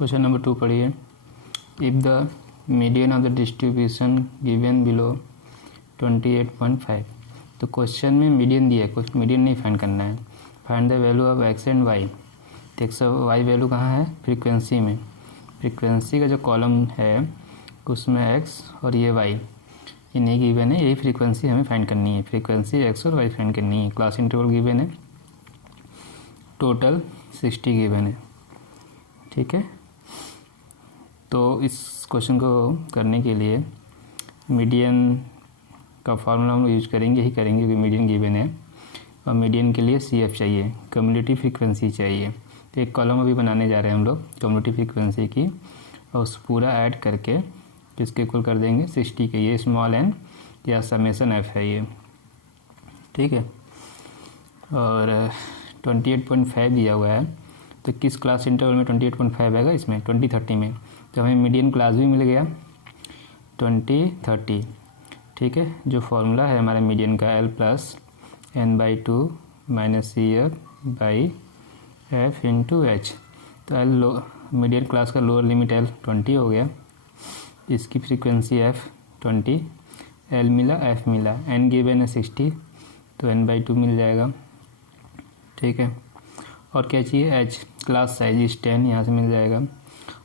Question number 2 पढ़िए। If the median of the distribution given below 28.5। तो question में median दिया है, कुछ मीडियन नहीं फाइंड करना है। Find the value of X and Y. तो एक्स और वाई वैल्यू कहाँ है? फ्रीक्वेंसी में। फ्रीक्वेंसी का जो कॉलम है उसमें एक्स और ये वाई ये नहीं गिवन है, यही फ्रीक्वेंसी हमें फाइंड करनी है। फ्रीक्वेंसी एक्स और वाई फाइंड करनी है। क्लास इंटरवल गिवन है, टोटल 60 गिवन है। ठीक है, तो इस क्वेश्चन को करने के लिए मीडियन का फार्मूला हम लोग यूज करेंगे ही करेंगे, क्योंकि मीडियन गिवन है और मीडियन के लिए CF चाहिए, कम्युनिटी फ्रीक्वेंसी चाहिए। तो एक कॉलम अभी बनाने जा रहे हैं हम लोग कम्युनिटी फ्रीक्वेंसी की, और उस पूरा ऐड करके जिसके इक्वल कर देंगे 60 के। ये स्मॉल n या समेसन f है ये। ठीक है, और 28.5 दिया हुआ है, तो किस क्लास इंटरवल में 28.5 आएगा? इसमें 2030 में। तो हमें मीडियन क्लास भी मिल गया 2030। ठीक है, जो फॉर्मूला है हमारा मीडियन का L plus n/2 minus CF by F into H। तो L मीडियन क्लास का लोअर लिमिट L 20 हो गया, इसकी फ्रीक्वेंसी F 20, L मिला F मिला, n गिवन है 60 तो n/2 मिल जाएगा। ठीक है, और क्या चाहिए? H क्लास साइज इज 10, यहाँ से मिल जाएगा।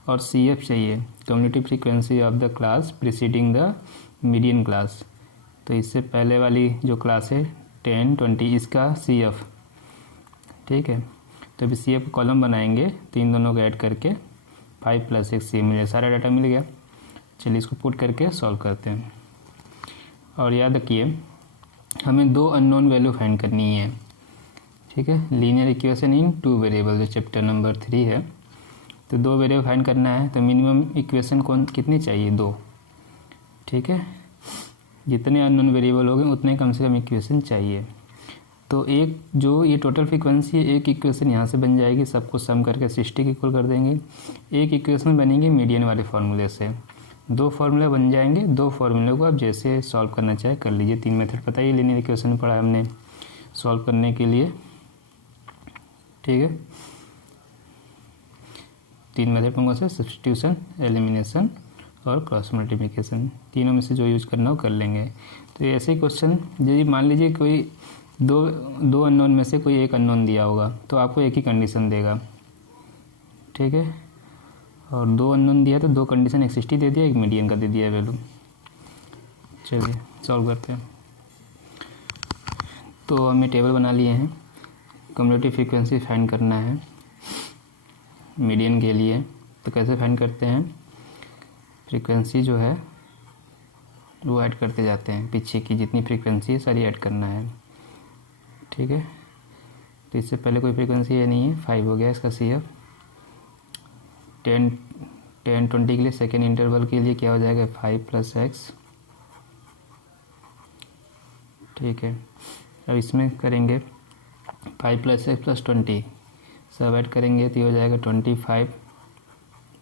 और CF चाहिए, community frequency of the class preceding the median class. तो इससे पहले वाली जो क्लास है 10, 20, इसका CF। ठीक है, तो अभी CF कॉलम बनाएंगे, तो इन दोनों को ऐड करके 5 + 6 ये मिल गया, सारा डाटा मिल गया। चलिए इसको पुट करके सॉल्व करते हैं। और याद रखिए हमें 2 अननोन वैल्यू फाइंड करनी है। ठीक है, लीनियर इक्वेशन इन 2 वेरिएबल जो चैप्टर नंबर 3 है, तो 2 वेरिएबल फाइंड करना है। तो मिनिमम इक्वेशन कितनी चाहिए? 2। ठीक है, जितने अननोन वेरिएबल हो गए उतने कम से कम इक्वेशन चाहिए। तो एक जो ये टोटल फ्रीक्वेंसी है, एक इक्वेशन यहाँ से बन जाएगी, सबको सम करके 60 के इक्वल कर देंगे। एक इक्वेशन बनेगी मीडियन वाले फार्मूले से। 2 फार्मूले बन जाएंगे, 2 फार्मूले को आप जैसे सॉल्व करना चाहे कर लीजिए। 3 मेथड पता ही लीनियर इक्वेशन में पढ़ा हमने सॉल्व करने के लिए। ठीक है, 3 मेथड कौन से? सब्स्टिट्यूशन, एलिमिनेशन और क्रॉस मल्टीप्लिकेशन। तीनों में से जो यूज करना हो कर लेंगे। तो ऐसे ही क्वेश्चन यदि मान लीजिए कोई दो अननोन में से कोई एक अननोन दिया होगा, तो आपको एक ही कंडीशन देगा। ठीक है, और 2 अननोन दिया तो 2 कंडीशन, एक 60 दे दिया, एक मीडियन का दे दिया वैल्यू। चलिए सॉल्व करते हैं। तो हमने टेबल बना लिए हैं, कम्युनिटी फ्रीक्वेंसी फाइंड करना है मीडियन के लिए। तो कैसे फाइंड करते हैं? फ्रीक्वेंसी जो है वो ऐड करते जाते हैं, पीछे की जितनी फ्रीक्वेंसी है सारी ऐड करना है। ठीक है, तो इससे पहले कोई फ्रीक्वेंसी है नहीं है, 5 हो गया इसका CF। 10, 20 के लिए सेकेंड इंटरवल के लिए क्या हो जाएगा? 5 + x। ठीक है, अब इसमें करेंगे 5 + x + 20, सब ऐड करेंगे तो ये हो जाएगा 25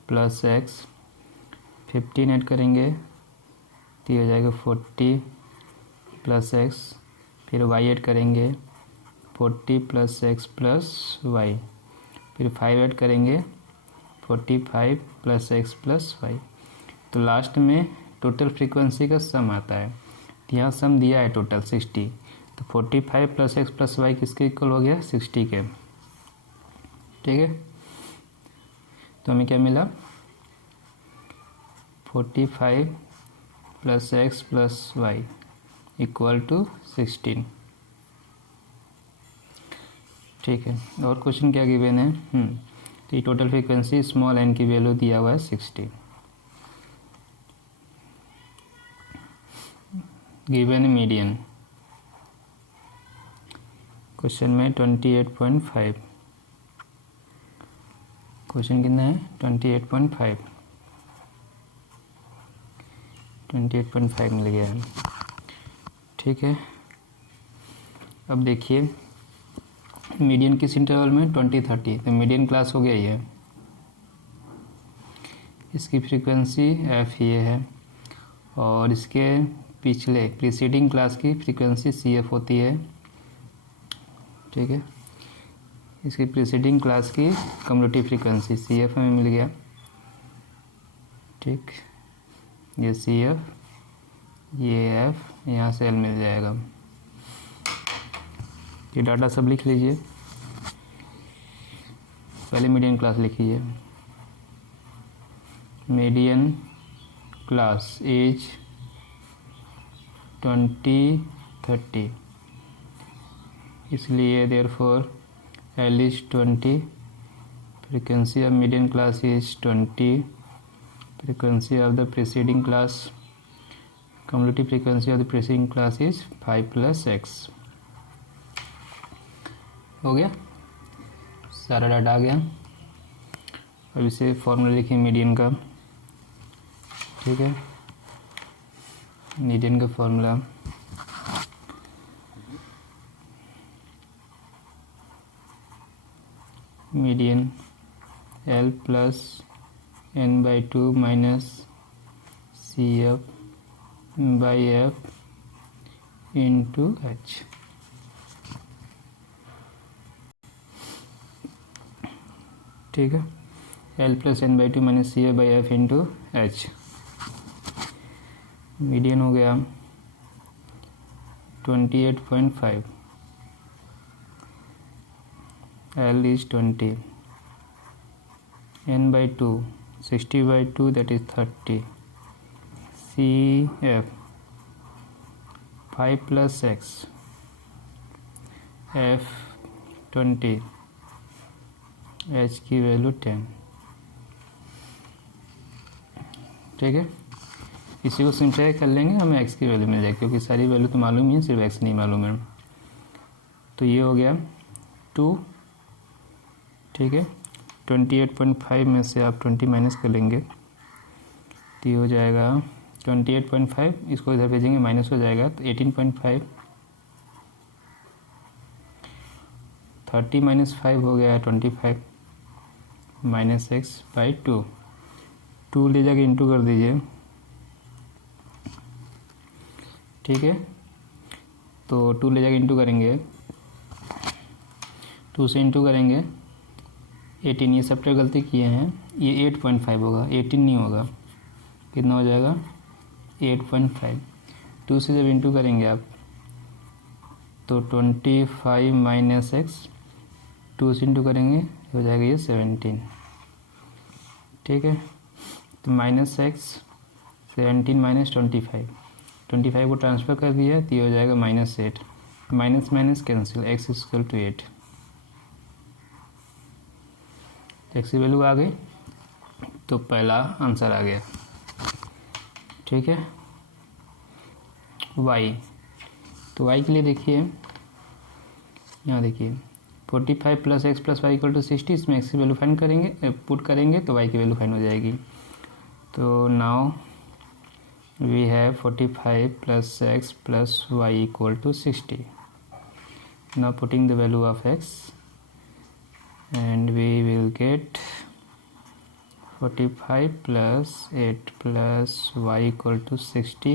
+ x। 15 ऐड करेंगे तो ये हो जाएगा 40 + x। फिर y ऐड करेंगे 40 + x + y। फिर 5 ऐड करेंगे 45 + x + y। तो लास्ट में टोटल फ्रीक्वेंसी का सम आता है। तो यहाँ सम दिया है टोटल 60, तो 45 + x + y किसके इक्वल हो गया? 60 के। ठीक है, तो हमें क्या मिला? 45 + x + y = 16। ठीक है, और क्वेश्चन क्या गिवन है? तो ये टोटल फ्रीक्वेंसी स्मॉल n की वैल्यू दिया हुआ है 60। गिवन मीडियन क्वेश्चन में 28.5। क्वेश्चन कितना है? 28.5 मिल गया है। ठीक है, अब देखिए मीडियन किस इंटरवल में? 20-30। तो मीडियन क्लास हो गया ये, इसकी फ्रीक्वेंसी F ये है, और इसके पिछले प्रीसीडिंग क्लास की फ्रीक्वेंसी CF होती है। ठीक है, इसकी प्रीसीडिंग क्लास की कम्युनिटी फ्रीक्वेंसी CF हमें मिल गया। ठीक, ये सी एफ, ये एफ, यहाँ से एल मिल जाएगा। ये डाटा सब लिख लीजिए। पहले मीडियन क्लास लिखिए। मीडियन क्लास एज 20-30, इसलिए therefore L is 20, frequency of median class is 20, frequency of the preceding class, cumulative frequency of the preceding class is 5 plus x। हो गया, सारा डाटा आ गया। अब इसे फॉर्मूला लिखिए मीडियन का। ठीक है, मीडियन का formula median L plus n/2 minus C F by F into H. ठीक है, L plus n/2 minus C F by F into H. Median हो गया 28.5, L is 20, n/2 60/2 that is 30, CF 5 plus x, F 20, H की value 10। ठीक है, इसी को simplify कर लेंगे, हमें x की वैल्यू मिल जाएगी, क्योंकि सारी वैल्यू तो मालूम ही है, सिर्फ x नहीं मालूम है। तो ये हो गया 2। ठीक है, 28.5 में से आप 20 माइनस कर लेंगे तो ये हो जाएगा 28.5, इसको इधर भेजेंगे माइनस हो जाएगा तो 18.5, 30 माइनस 5 हो गया 25 माइनस एक्स बाई 2 ले जाके इंटू कर दीजिए। ठीक है, तो 2 ले जाके इंटू करेंगे, 2 से इंटू करेंगे 18, ये सब गलती किए हैं, ये 8.5 होगा, 18 नहीं होगा, कितना हो जाएगा 8.5। 2 से जब इंटू करेंगे आप तो 25 माइनस एक्स, 2 से इंटू करेंगे हो जाएगा ये 17। ठीक है, तो माइनस एक्स 17 माइनस 25 को ट्रांसफ़र कर दिया तो ये हो जाएगा -8, minus minus cancel, X equal to 8। X की वैल्यू आ गई तो पहला आंसर आ गया। ठीक है, वाई, तो वाई के लिए देखिए, यहाँ देखिए 45 plus X plus Y equal to 60, इसमें एक्स की वैल्यू फाइंड करेंगे, पुट करेंगे तो वाई की वैल्यू फाइंड हो जाएगी। तो now we have 45 plus X plus Y equal to 60। Now putting the value of X and we will get 45 plus 8 plus y equal to 60,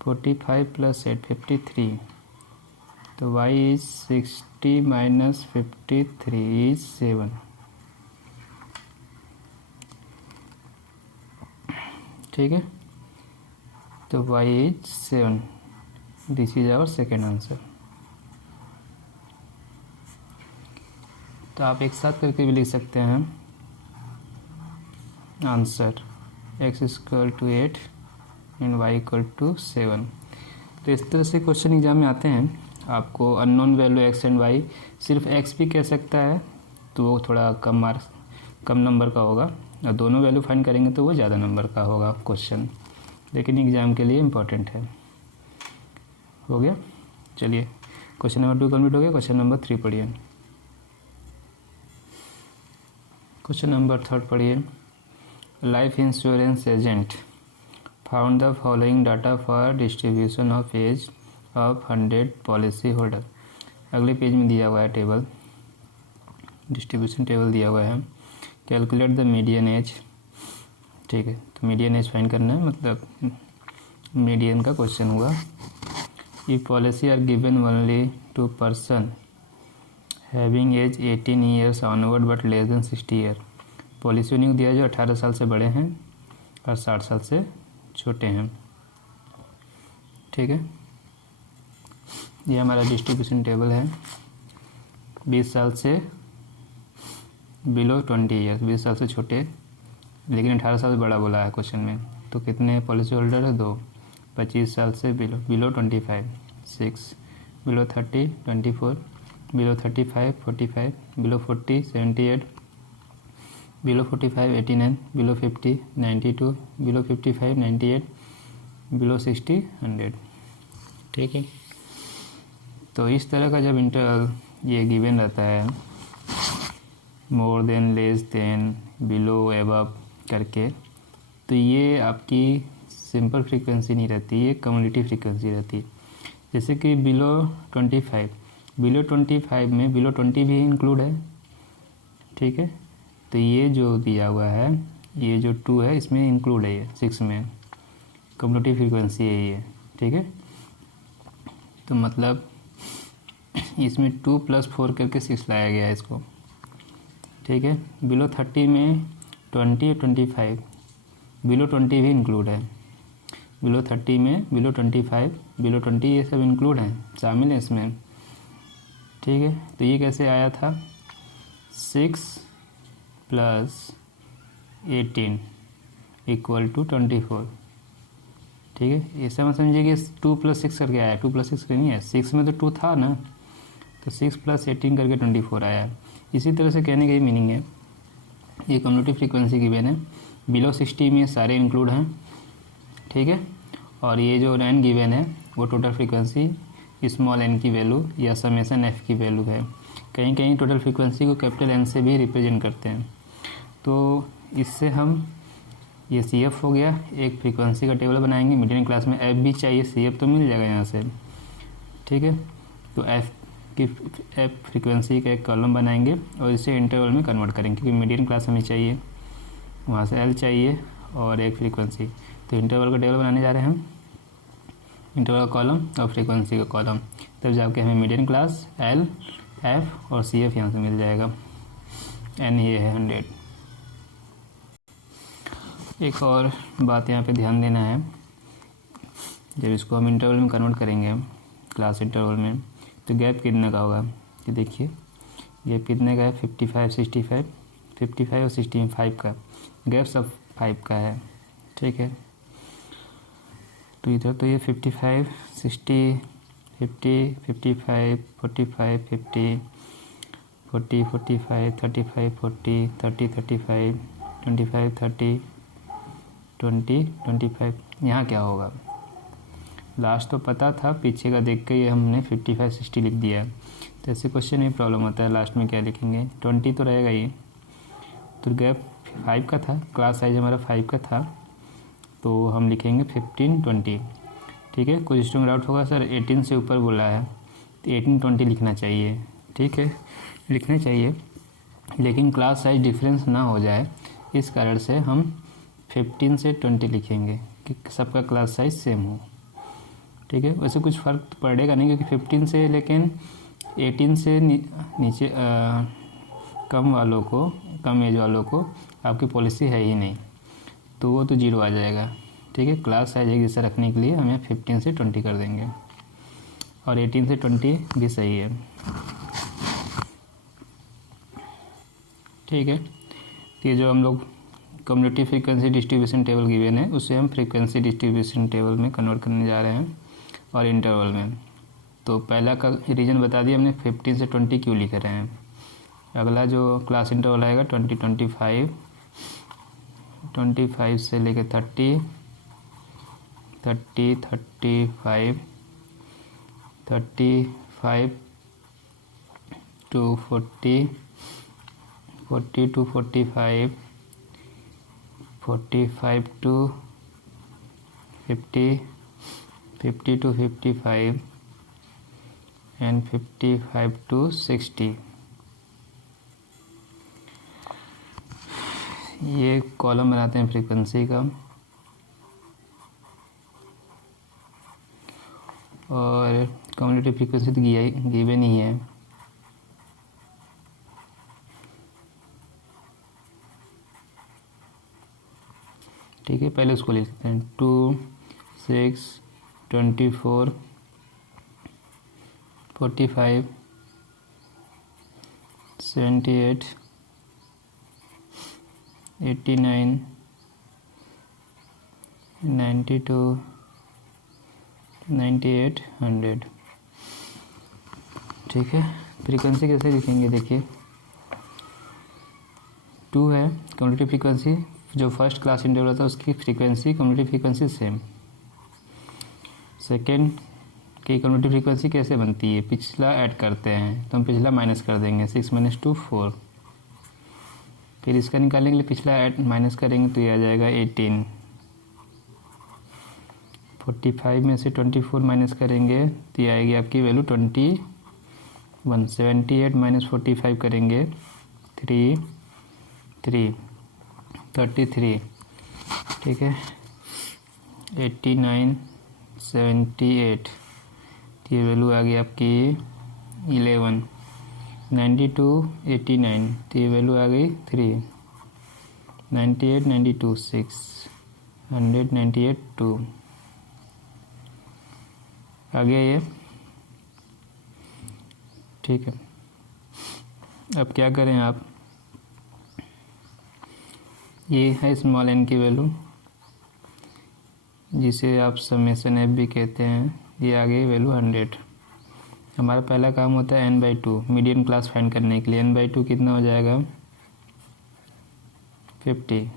45 plus 8 53, तो y is 60 minus 53 is 7। ठीक है, तो y is 7, this is our second answer। तो आप एक साथ करके भी लिख सकते हैं answer x equal to 8 and y equal to 7। तो इस तरह से क्वेश्चन एग्जाम में आते हैं। आपको unknown value x and y, सिर्फ x भी कह सकता है तो वो थोड़ा कम नंबर का होगा, और दोनों वैल्यू फाइंड करेंगे तो वो ज़्यादा नंबर का होगा क्वेश्चन, लेकिन एग्ज़ाम के लिए इम्पोर्टेंट है। हो गया, चलिए क्वेश्चन नंबर 2 कंप्लीट हो गया। क्वेश्चन नंबर 3 पढ़िए। क्वेश्चन नंबर 3 पढ़िए। Life insurance agent found the following data for distribution of age of 100 policy holder. अगले पेज में दिया हुआ है टेबल, डिस्ट्रीब्यूशन टेबल दिया हुआ है। Calculate the median age. ठीक है, तो मीडियन एज फाइंड करना है, मतलब मीडियन का क्वेश्चन हुआ। ई policy are given only to person having age 18 years onward but less than 60 year. Policy उन्हीं को दिया जो 18 साल से बड़े हैं और 60 साल से छोटे हैं। ठीक है, ये हमारा डिस्ट्रीब्यूशन टेबल है। 20 साल से बिलो 20 ईयर्स, 20 साल से छोटे लेकिन 18 साल से बड़ा बोला है क्वेश्चन में। तो कितने पॉलिसी होल्डर है? 2। 25 साल से below 25 6, below 30 24, below 35 45, below 40 78, below 45 89, below 50 92, below 55 98, below 60 100। ठीक है, तो इस तरह का जब इंटरवल ये गिवन रहता है, more than, less than, below, above करके, तो ये आपकी सिंपल फ्रीक्वेंसी नहीं रहती, ये कम्युलेटिव फ्रीक्वेंसी रहती है। जैसे कि बिलो 25, बिलो 25 में बिलो 20 भी इंक्लूड है। ठीक है, तो ये जो दिया हुआ है, ये जो 2 है इसमें इंक्लूड है, ये 6 में कम्युलेटिव फ्रीक्वेंसी है ये। ठीक है, तो मतलब इसमें 2 + 4 करके 6 लाया गया है इसको। ठीक है, बिलो 30 में 20 और 25, बिलो 20 भी इंक्लूड है। बिलो 30 में बिलो 25, बिलो 20 ये सब इंक्लूड हैं, शामिल है इसमें। ठीक है, तो ये कैसे आया था? 6 + 18 = 24। ठीक है, ये समझ समझिए कि 2 + 6 करके आया, 2 + 6 नहीं है, 6 में तो 2 था ना, तो 6 + 18 करके 24 आया। इसी तरह से कहने का ये मीनिंग है, ये कम्युलेटिव फ्रीक्वेंसी गिवन है, बिलो 60 में सारे इंक्लूड हैं। ठीक है, और ये जो n गिवन है वो टोटल फ्रीक्वेंसी स्मॉल n की वैल्यू या समेशन f की वैल्यू है। कहीं कहीं टोटल फ्रीक्वेंसी को कैपिटल N से भी रिप्रेजेंट करते हैं। तो इससे हम, ये CF हो गया, एक फ्रीक्वेंसी का टेबल बनाएंगे। मीडियन क्लास में F भी चाहिए, CF तो मिल जाएगा यहाँ से। ठीक है, तो F फ्रीक्वेंसी का एक कॉलम बनाएंगे और इसे इंटरवल में कन्वर्ट करेंगे, क्योंकि मीडियन क्लास हमें चाहिए, वहाँ से L चाहिए और एक फ्रीक्वेंसी। तो इंटरवल का टेबल बनाने जा रहे हैं हम, इंटरवल का कॉलम और फ्रीक्वेंसी का कॉलम, तब जाके हमें मीडियन क्लास, L, F और CF यहाँ से मिल जाएगा। N ये है 100। एक और बात यहाँ पे ध्यान देना है, जब इसको हम इंटरवल में कन्वर्ट करेंगे क्लास इंटरवल में, तो गैप कितने का होगा? ये देखिए गैप कितने का है? 55 65, 55 और 65 का गैप सब 5 का है। ठीक है, तो इधर तो ये 55 60 50 55 45 50 40 45 35 40 30 35 25 30 20 25। यहाँ क्या होगा? लास्ट तो पता था, पीछे का देख के ये हमने 55 60 लिख दिया है। तो ऐसे क्वेश्चन में प्रॉब्लम होता है, लास्ट में क्या लिखेंगे? 20 तो रहेगा ही। तो गैप 5 का था, क्लास साइज हमारा 5 का था, तो हम लिखेंगे 15 20। ठीक है, कुछ स्टूडेंट डाउट होगा सर 18 से ऊपर बोला है, तो 18 20 लिखना चाहिए। ठीक है, लिखना चाहिए, लेकिन क्लास साइज डिफरेंस ना हो जाए इस कारण से हम 15 से 20 लिखेंगे कि सबका क्लास साइज सेम हो। ठीक है, वैसे कुछ फ़र्क पड़ेगा नहीं, क्योंकि 15 से, लेकिन 18 से नीचे कम वालों को, कम एज वालों को आपकी पॉलिसी है ही नहीं, तो वो तो 0 आ जाएगा। ठीक है, क्लास साइज एक जैसा रखने के लिए हमें 15 से 20 कर देंगे, और 18 से 20 भी सही है। ठीक है, तो ये जो हम लोग cumulative frequency distribution table given है, उसे हम फ्रीक्वेंसी डिस्ट्रीब्यूशन टेबल में कन्वर्ट करने जा रहे हैं और इंटरवल में। तो पहला का रीजन बता दिया हमने, 15 से 20 क्यों लिख रहे हैं। अगला जो क्लास इंटरवल आएगा 20 25, 25 से लेकर 30 30 35 35 to 40 40 to 45 45 to 50 50 to 55 and 55 to 60। ये कॉलम बनाते हैं फ्रीक्वेंसी का, और कम्युलेटिव फ्रीक्वेंसी तो गिवन ही है। ठीक है, पहले उसको लिख सकते हैं 2, 6, 24, 45, 78, 89, 92, 98, 100। ठीक है, फ्रीक्वेंसी कैसे लिखेंगे देखिए, 2 है कम्युलेटिव फ्रीक्वेंसी, जो फर्स्ट क्लास इंटरवल था उसकी frequency cumulative frequency same. Second की कम्युलेटिव फ्रीक्वेंसी कैसे बनती है, पिछला ऐड करते हैं तो हम पिछला माइनस कर देंगे, 6 - 2 4। फिर इसका निकालने के लिए पिछला ऐड माइनस करेंगे तो ये आ जाएगा 18। 45 में से 24 माइनस करेंगे तो ये आएगी आपकी वैल्यू 21। 78 - 45 करेंगे 3, 33। ठीक है, 89, 78, ये वैल्यू आ गई आपकी 11। 92, 89, तो ये वैल्यू आ गई 3। 98, 92, 6। 100, 98, 2 आ गया ये। ठीक है, अब क्या करें आप, ये है स्मॉल n की वैल्यू जिसे आप समेशन f भी कहते हैं, ये आ गई वैल्यू 100। हमारा पहला काम होता है n/2 मीडियन क्लास फाइंड करने के लिए। n/2 कितना हो जाएगा 50।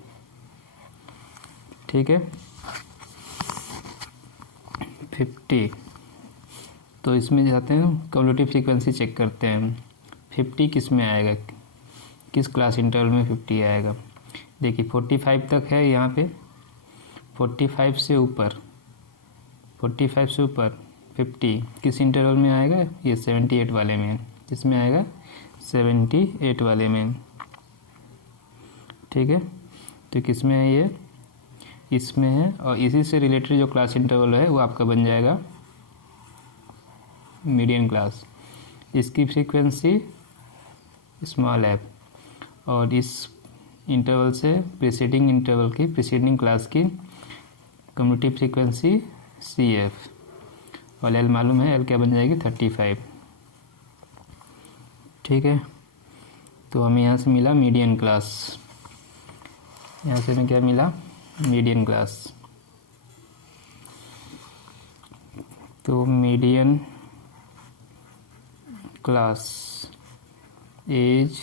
ठीक है, 50। तो इसमें जाते हैं कम्युलेटिव फ्रीक्वेंसी चेक करते हैं, 50 किस में आएगा, किस क्लास इंटरवल में 50 आएगा। देखिए 45 तक है यहाँ पे, 45 से ऊपर 50 किस इंटरवल में आएगा, ये 78 वाले में, इसमें आएगा 78 वाले में। ठीक है, तो किस में है ये, इसमें है, और इसी से रिलेटेड जो क्लास इंटरवल है वो आपका बन जाएगा मीडियन क्लास। इसकी फ्रीक्वेंसी स्मॉल f, और इस इंटरवल से प्रीसीडिंग इंटरवल की प्रीसीडिंग क्लास की कम्युलेटिव फ्रीक्वेंसी CF, और L मालूम है, L क्या बन जाएगी 35। ठीक है, तो हमें यहाँ से मिला मीडियन क्लास, यहाँ से हमें क्या मिला मीडियन क्लास। तो median class as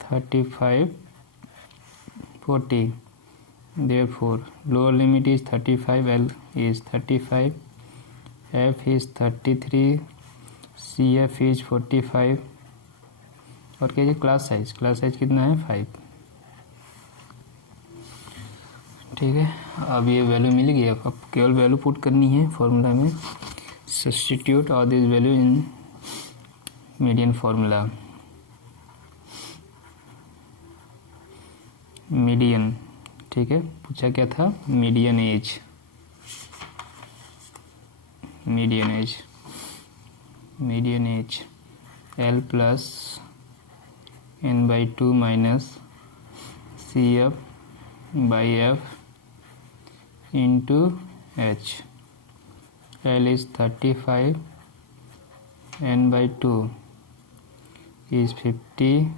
35, 40, therefore lower limit is 35, L is 35, F is 33, CF is 45, और क्या क्लास साइज कितना है 5। ठीक है, अब ये वैल्यू मिल गई, अब केवल वैल्यू पुट करनी है फॉर्मूला में, substitute all this value in median formula. Median, ठीक है, पूछा क्या था, median age L plus n/2 minus CF/F into H। L is 35, n/2 is 50,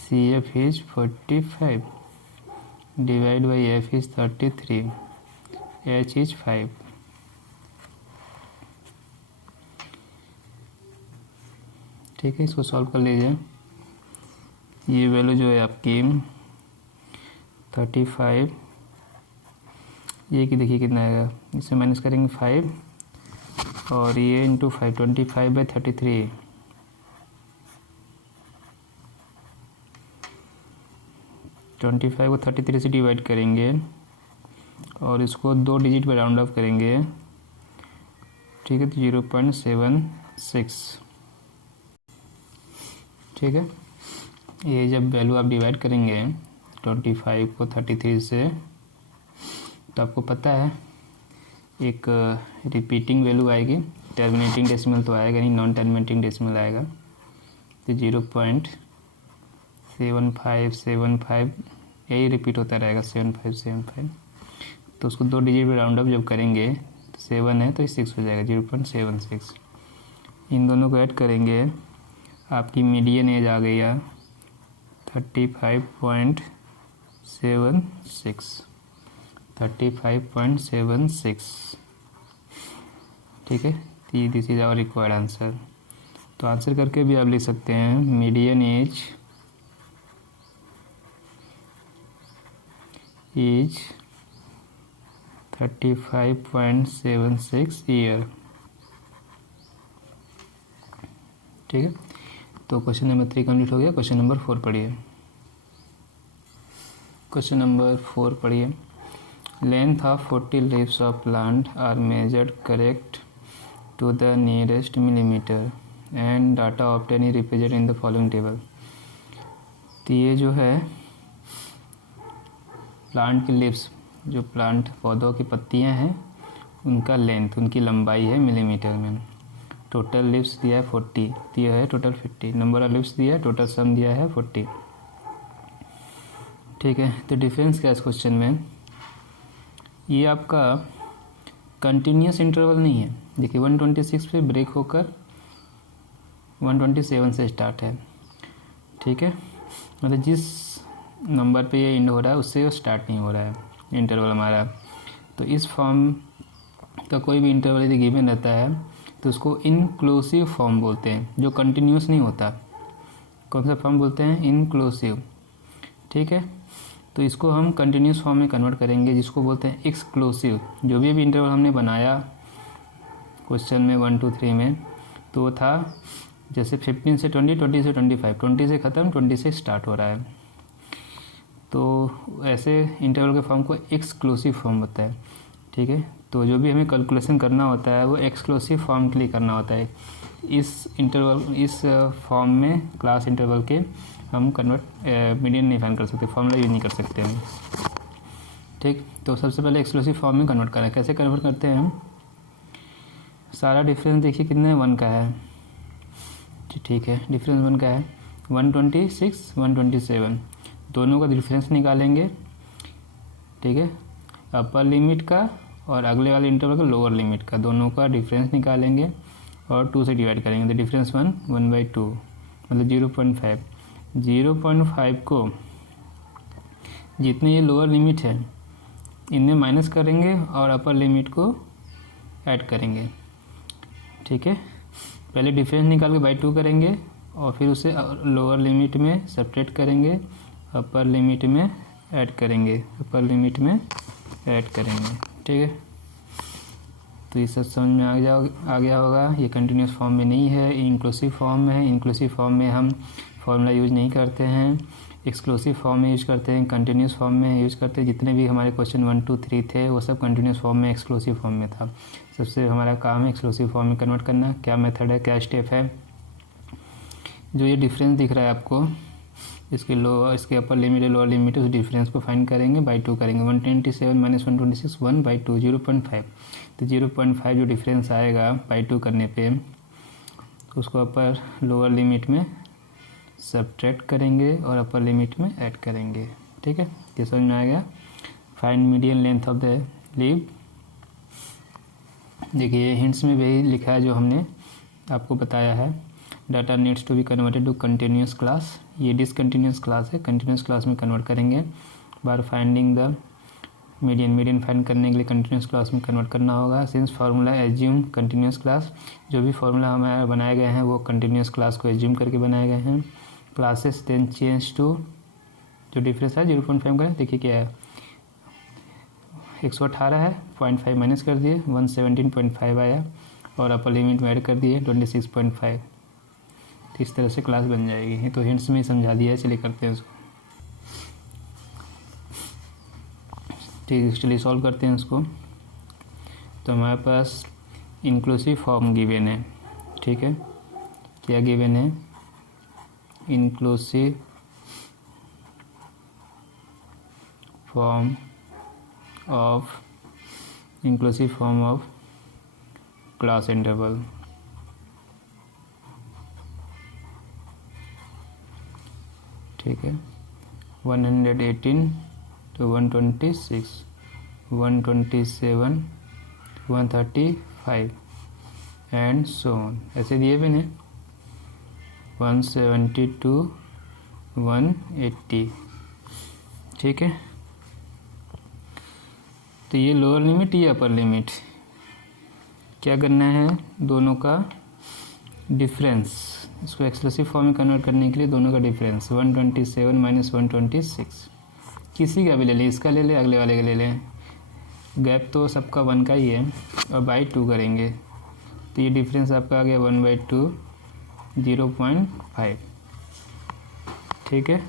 CF is 45, divide by F is 33, H is 5। ठीक है, इसको सॉल्व कर लीजिए। ये वैल्यू जो है आपकी 35, ये कि देखिए कितना आएगा, इससे माइनस करेंगे 5, और ये इंटू 5, 25/33, को 33 से डिवाइड करेंगे और इसको 2 डिजिट पर राउंड ऑफ करेंगे। ठीक है, तो 0.76। ठीक है, ये जब वैल्यू आप डिवाइड करेंगे 25 को 33 से, तो आपको पता है एक रिपीटिंग वैल्यू आएगी, टर्मिनेटिंग डेसिमल तो आएगा नहीं, नॉन टर्मिनेटिंग डेसिमल आएगा, तो 0.7575 यही रिपीट होता रहेगा 7575। तो उसको 2 डिजिट में राउंड अप जब करेंगे तो 7 है तो 6 हो जाएगा 0.76। इन दोनों को ऐड करेंगे, आपकी मीडियन एज आ गया 35.76। 35.76, ठीक है। This is our required answer. तो आंसर करके भी आप लिख सकते हैं मीडियन एज इज 35.76 ईयर, ठीक है। तो क्वेश्चन नंबर 3 कंप्लीट हो गया। क्वेश्चन नंबर 4 पढ़िए। क्वेश्चन नंबर 4 पढ़िए। Length of 40 leaves of plant are measured correct to the nearest millimetre and data obtain is represent in the following table. तो ये जो है प्लांट की लीव्स, जो प्लांट पौधों की पत्तियां हैं, उनका लेंथ, उनकी लंबाई है मिलीमीटर में। टोटल लीव्स दिया है 40, दिया है टोटल 50, नंबर ऑफ लीव्स दिया है, टोटल सम दिया है 40, ठीक है। तो डिफरेंस क्या है इस क्वेश्चन में, ये आपका कंटिन्यूस इंटरवल नहीं है। देखिए 126 पे ब्रेक होकर 127 से स्टार्ट है, ठीक है। मतलब जिस नंबर पे ये एंड हो रहा है उससे वो स्टार्ट नहीं हो रहा है इंटरवल हमारा। तो इस फॉर्म का कोई भी इंटरवल यदि गिवन रहता है तो उसको इनक्लूसिव फॉर्म बोलते हैं, जो कंटिन्यूस नहीं होता। कौन सा फॉर्म बोलते हैं, इनक्लूसिव, ठीक है। तो इसको हम कंटिन्यूस फॉर्म में कन्वर्ट करेंगे, जिसको बोलते हैं एक्सक्लूसिव। जो भी अभी इंटरवल हमने बनाया क्वेश्चन में 1 2 3 में, तो वो था जैसे 15 से 20, 20 से 25, 20 से ख़त्म, 20 से स्टार्ट हो रहा है। तो ऐसे इंटरवल के फॉर्म को एक्सक्लूसिव फॉर्म होता है, ठीक है। तो जो भी हमें कैलकुलेशन करना होता है वो एक्सक्लूसिव फॉर्म के लिए करना होता है। इस इंटरवल, इस फॉर्म में क्लास इंटरवल के हम कन्वर्ट मीडियन नहीं फाइंड कर सकते, फॉर्मूला यूज नहीं कर सकते हैं, ठीक। तो सबसे पहले एक्सक्लूसिव फॉर्म में कन्वर्ट करें। कैसे कन्वर्ट करते हैं हम, सारा डिफरेंस देखिए कितने 1 का है, ठीक है। डिफरेंस 1 का है, 126 127, दोनों का डिफरेंस निकालेंगे, ठीक है। अपर लिमिट का और अगले वाले इंटरवल का लोअर लिमिट का, दोनों का डिफरेंस निकालेंगे और 2 से डिवाइड करेंगे। तो डिफरेंस 1/2 मतलब 0.5। 0.5 को जितने ये लोअर लिमिट है इनमें माइनस करेंगे और अपर लिमिट को ऐड करेंगे, ठीक है। पहले डिफरेंस निकाल के बाई 2 करेंगे और फिर उसे लोअर लिमिट में सब्ट्रैक्ट करेंगे, अपर लिमिट में ऐड करेंगे, अपर लिमिट में ऐड करेंगे, ठीक है। तो ये सब समझ में आ गया होगा। ये कंटिन्यूस फॉर्म में नहीं है, इंक्लूसिव फॉर्म में है। इंक्लूसिव फॉर्म में हम फॉर्मूला यूज नहीं करते हैं, एक्सक्लूसिव फॉर्म में यूज करते हैं, कंटिन्यूस फॉर्म में यूज करते हैं। जितने भी हमारे क्वेश्चन 1 2 3 थे वो सब कंटिन्यूस फॉर्म में, एक्सक्लूसिव फॉर्म में था। सबसे हमारा काम है एक्सक्लूसिव फॉर्म में कन्वर्ट करना। क्या मेथड है, क्या स्टेप है, जो ये डिफरेंस दिख रहा है आपको, इसके अपर लिमिट लोअर लिमिट, उस डिफरेंस को फाइंड करेंगे, बाई 2 करेंगे। 127 माइनस 126 1/2 0.5। तो 0.5 जो डिफरेंस आएगा बाई 2 करने पे, उसको अपर लोअर लिमिट में सब्ट्रैक्ट करेंगे और अपर लिमिट में ऐड करेंगे, ठीक है। ये समझ में आ गया। Find median length of the leave. देखिए हिंट्स में भी लिखा है जो हमने आपको बताया है। Data needs to be converted to continuous class. ये डिसकंटिन्यूस क्लास है, कंटिन्यूस क्लास में कन्वर्ट करेंगे। बार फाइंडिंग द मीडियन फाइंड करने के लिए कंटिन्यूस क्लास में कन्वर्ट करना होगा। Since formula assume continuous class, जो भी फार्मूला हमारे बनाए गए हैं वो कंटिन्यूस क्लास को एज्यूम करके बनाए गए हैं। क्लासेस देन चेंज टू, जो डिफरेंस है 0.5 करें, देखिए क्या है, 118 है, 0.5 माइनस कर दिए, 117.5 आया और अपर लिमिट में ऐड कर दिए 26.5। तो इस तरह से क्लास बन जाएगी। तो हिंट्स में समझा दिया है, चलिए करते हैं उसको। ठीक है, चलिए सॉल्व करते हैं इसको। तो हमारे पास इंक्लूसिव फॉर्म गिवन है, ठीक है। क्या गिवन है, inclusive form of class interval, ठीक है। 118 तो 126, 127, 135 एंड सो ऑन, ऐसे दिए हुए हैं 172, 180। ठीक है, तो ये लोअर लिमिट, ये अपर लिमिट। क्या करना है, दोनों का डिफरेंस, इसको एक्सक्लूसिव फॉर्म में कन्वर्ट करने के लिए दोनों का डिफरेंस 127 माइनस 126, किसी का भी ले लें, इसका ले लें, अगले वाले का ले लें, गैप तो सबका 1 का ही है, और बाई 2 करेंगे तो ये डिफरेंस आपका आ गया 1/2, 0.5। ठीक है,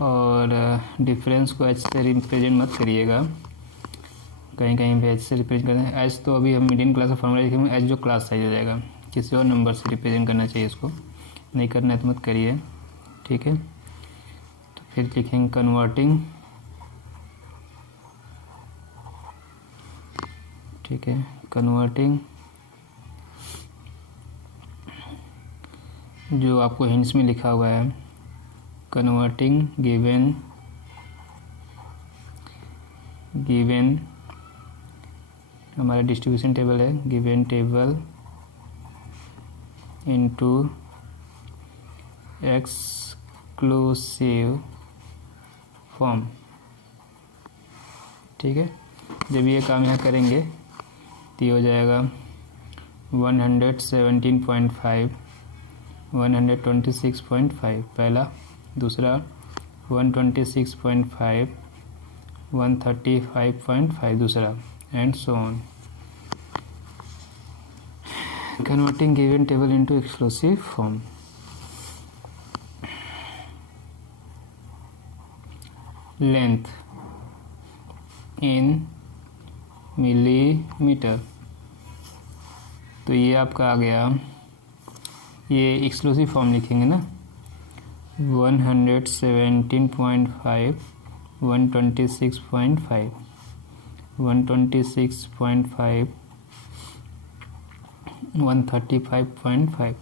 और डिफरेंस को एच से रिप्रेजेंट मत करिएगा, कहीं कहीं भी एच से रिप्रेजेंट करते हैं। एच तो अभी हम मीडियन क्लास का फॉर्मूला लिखेंगे, एच जो क्लास साइज हो जाएगा, किसी और नंबर से रिप्रेजेंट करना चाहिए, इसको नहीं करना है तो मत करिए। ठीक है, तो फिर लिखेंगे कन्वर्टिंग। ठीक है, कन्वर्टिंग जो आपको हिंट्स में लिखा हुआ है, कन्वर्टिंग गिवन हमारा डिस्ट्रीब्यूशन टेबल है, given table into exclusive form. ठीक है, जब ये काम यहाँ करेंगे तो ये हो जाएगा 117.5, 126.5 पहला, दूसरा 126.5, 135.5 दूसरा, and so on. Converting given table into exclusive form. Length in millimetre, तो ये आपका आ गया, ये एक्सक्लूसिव फॉर्म लिखेंगे ना, 117.5, 126.5, 126.5, 135.5,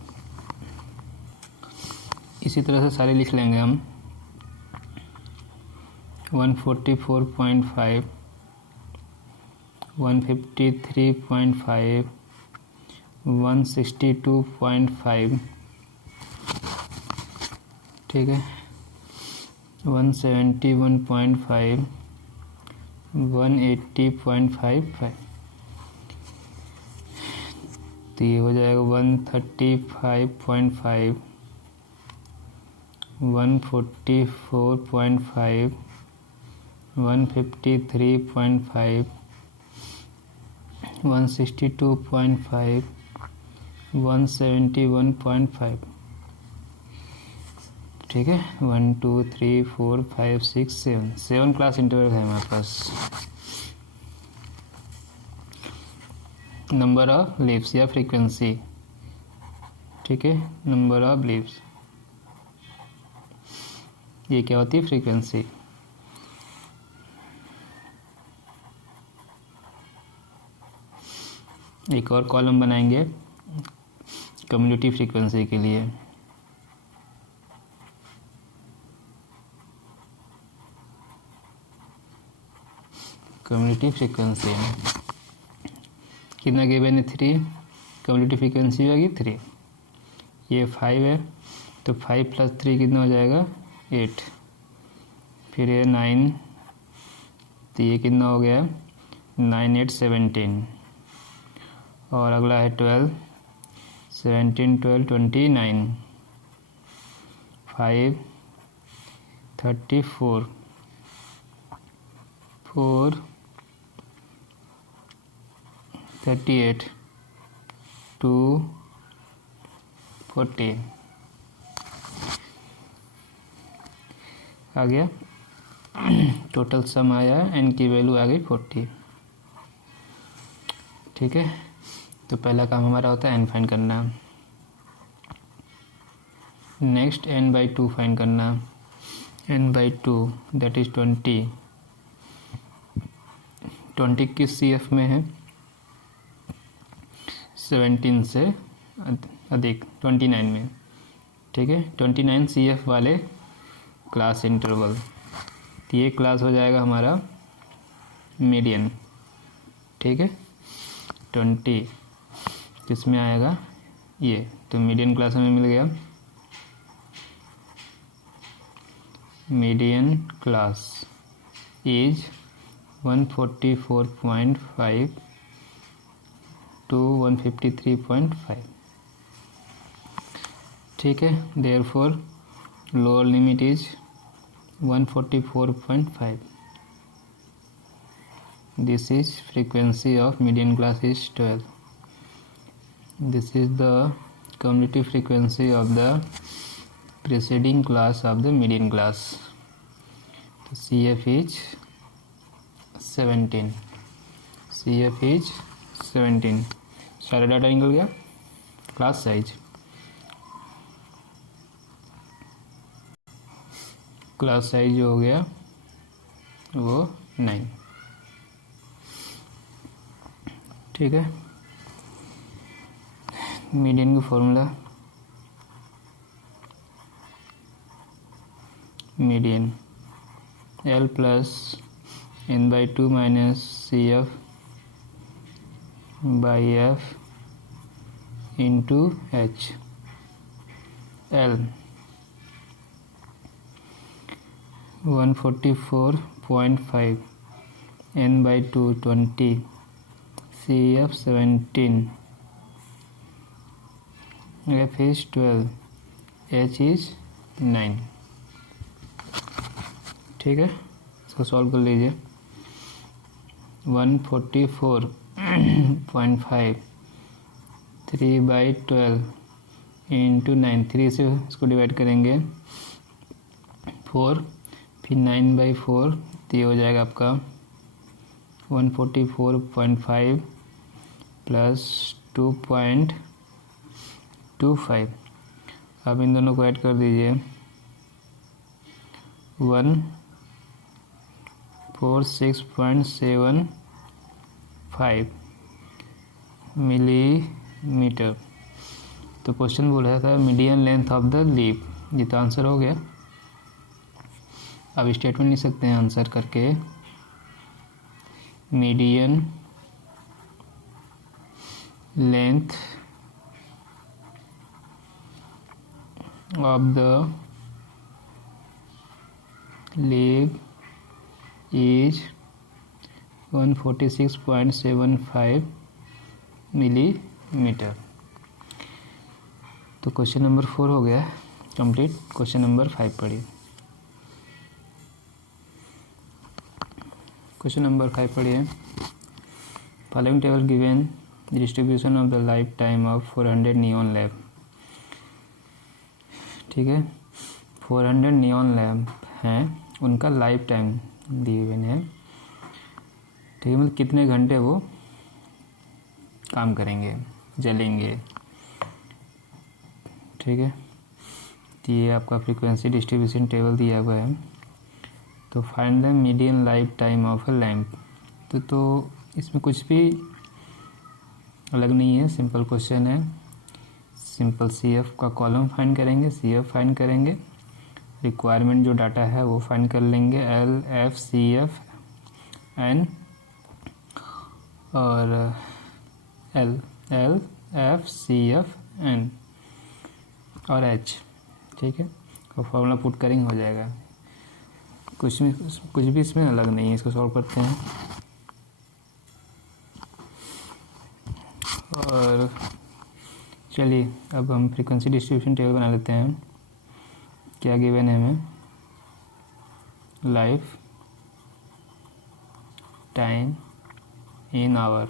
इसी तरह से सारे लिख लेंगे हम। 144.5, 153.5, 162.5, ठीक है, 171.5, 180.55, तो ये हो जाएगा 135.5, 144.5, 153.5, 162.5, 171.5। ठीक है, 1 2 3 4 5 6 7 क्लास इंटरवल है हमारे पास। नंबर ऑफ लीव्स या फ्रीक्वेंसी, ठीक है, नंबर ऑफ लीव्स, ये क्या होती है, फ्रीक्वेंसी। एक और कॉलम बनाएंगे कम्युनिटी फ्रीक्वेंसी के लिए। कम्युनिटी फ्रीक्वेंसी कितना गिवन है, 3, कम्युनिटी फ्रीक्वेंसी होगी 3, ये 5 है, तो 5 + 3 कितना हो जाएगा, 8, फिर ये 9, तो ये कितना हो गया, 9 8 17, और अगला है 12, 17 12 29, 5 34, 4 38, 2 40 आ गया। टोटल सम आया, एन की वैल्यू आ गई 40। ठीक है, तो पहला काम हमारा होता है एन फाइंड करना। नेक्स्ट n/2 फाइंड करना। n/2 that is 20। 20 किस CF में है, 17 से अधिक 29 में, ठीक है। 29 CF वाले क्लास इंटरवल, तो ये क्लास हो जाएगा हमारा मीडियन, ठीक है। 20 किसमें आएगा ये, तो मीडियन क्लास हमें मिल गया। मीडियन क्लास इज 144.5 to 153.5, ठीक है। Therefore lower limit is 144.5. This is frequency of median class is 12. This is the cumulative frequency of the preceding class of the median class. So CF is 17. CF is 17. सारा data निकल गया। Class size, class size जो हो गया वो 9, ठीक है। Median का formula, median L plus n/2 minus CF by F into H। L 144.5, n/2 20, CF 17, F is 12, H is 9, ठीक है। इसको सॉल्व कर लीजिए। 144.5 3/12 इंटू 9, 3 से इसको डिवाइड करेंगे 4, फिर 9/4, तो ये हो जाएगा आपका 144.5 प्लस 2.25। अब इन दोनों को ऐड कर दीजिए, 146.75 मिलीमीटर। तो क्वेश्चन बोल रहा था median length of the leaf, ये तो आंसर हो गया। अब स्टेटमेंट लिख सकते हैं आंसर करके, median length of the leaf is 146.75 millimetre. तो क्वेश्चन नंबर 4 हो गया कंप्लीट। क्वेश्चन नंबर 5 पढ़िए। क्वेश्चन नंबर 5 पढ़िए। Following table given distribution of the life time of 400 neon lamp, ठीक है। 400 नियॉन लैम्प हैं, उनका लाइफ टाइम गिवन है, ठीक है। मतलब कितने घंटे वो काम करेंगे, जलेंगे, ठीक है। तो ये आपका फ्रीक्वेंसी डिस्ट्रीब्यूशन टेबल दिया हुआ है। तो find the median life time of a lamp. तो इसमें कुछ भी अलग नहीं है, सिंपल क्वेश्चन है। सिंपल CF का कॉलम फाइंड करेंगे, CF फाइंड करेंगे, रिक्वायरमेंट जो डाटा है वो फाइंड कर लेंगे, L F CF N और L F CF N और H, ठीक है। और फॉर्मूला पुट करेंगे, हो जाएगा। कुछ भी इसमें अलग नहीं है। इसको सॉल्व करते हैं और चलिए अब हम फ्रीक्वेंसी डिस्ट्रीब्यूशन टेबल बना लेते हैं। क्या गिवन है हमें, लाइफ टाइम इन आवर,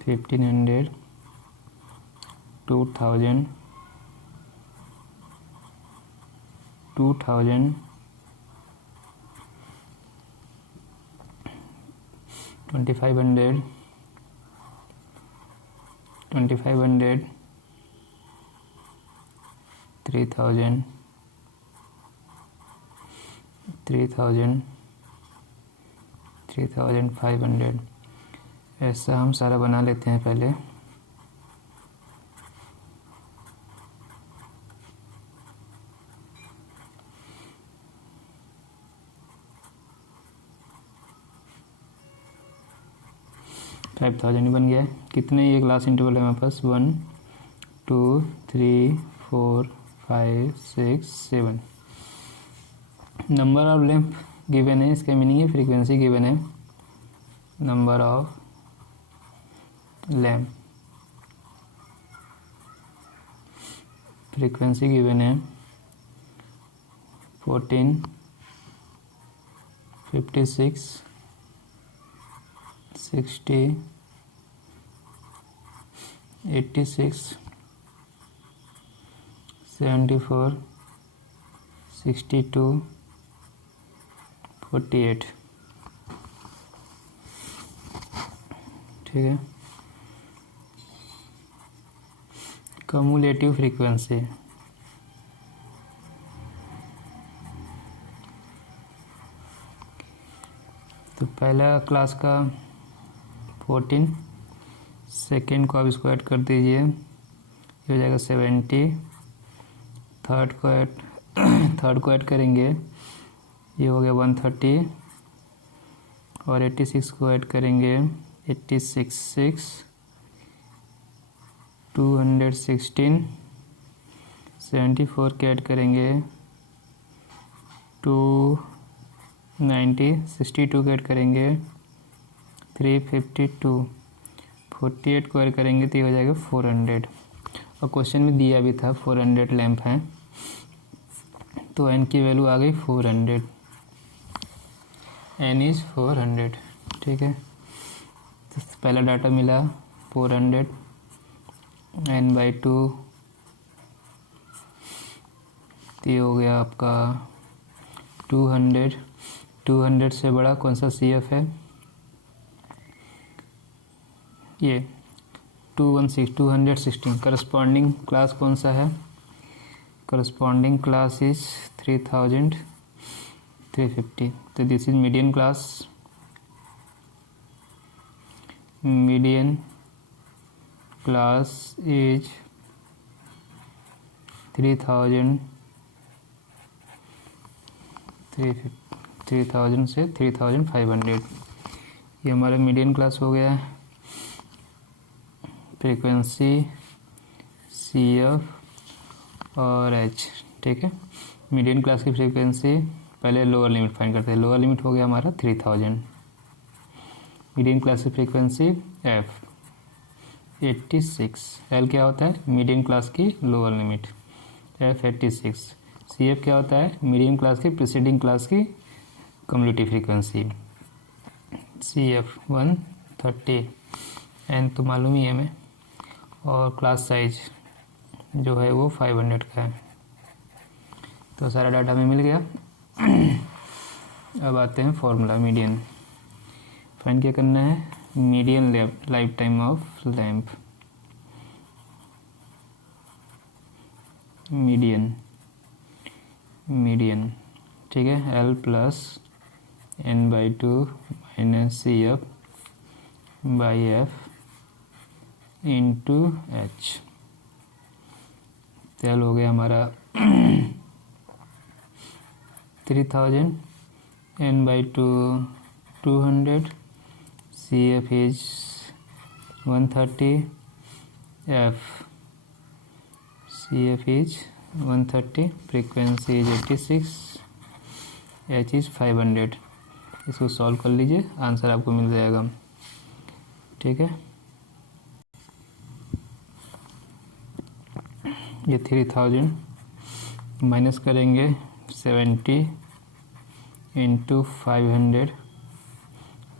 1500, 2000, 2500, 3000, 3500, ऐसा हम सारा बना लेते हैं पहले। फाइव थाउजेंड बन गया है। कितने ये क्लास इंटरवल है हमारे पास? 1 2 3 4 5 6 7। नंबर ऑफ लैंप गिवन है, इसका मीनिंग है फ्रीक्वेंसी गिवन है। Number of lamp, frequency given है 14, 56, 60, 86, 74, 62, 48। ठीक है, कम्युलेटिव फ्रीक्वेंसी तो पहला क्लास का 14, सेकेंड को आप इसको ऐड कर दीजिए, ये हो जाएगा 70, थर्ड को ऐड करेंगे, ये हो गया 130, और 86 को ऐड करेंगे, 86, 216, 74 के ऐड करेंगे, 290, 62 को ऐड करेंगे, 352, 48 को ऐड करेंगे तो ये हो जाएगा 400। और क्वेश्चन में दिया भी था 400 लैंप हैं, तो n की वैल्यू आ गई 400, n इज़ 400। ठीक है, तो पहला डाटा मिला 400, n/2, तो ये हो गया आपका 200। 200 से बड़ा कौन सा CF है? ये 216। करस्पॉन्डिंग क्लास कौन सा है? Corresponding class is 3350। तो this is median class. Median class is 3000 से 3500। ये हमारा मीडियन क्लास हो गया है। फ्रीक्वेंसी CF और H। ठीक है, मीडियन क्लास की फ्रीक्वेंसी पहले लोअर लिमिट फाइंड करते हैं। लोअर लिमिट हो गया हमारा 3000। मीडियन क्लास की फ्रीक्वेंसी F 86। L क्या होता है? मीडियन क्लास की लोअर लिमिट, F 86। CF क्या होता है? मीडियन क्लास की प्रीसीडिंग क्लास की कम्युलेटिव फ्रीक्वेंसी, CF 130। N तो मालूम ही है हमें, और क्लास साइज जो है वो 500 का है। तो सारा डाटा हमें मिल गया। अब आते हैं फॉर्मूला मीडियन। फाइंड क्या करना है? Median life time of lamp. Median ठीक है, L plus n/2 minus CF by F into H। L हो गया हमारा 3000, n/2 200, CF is 130, CF is 130, frequency is 86, H is 500। इसको सॉल्व कर लीजिए, आंसर आपको मिल जाएगा। ठीक है, ये 3000 माइनस करेंगे 70 इंटू 500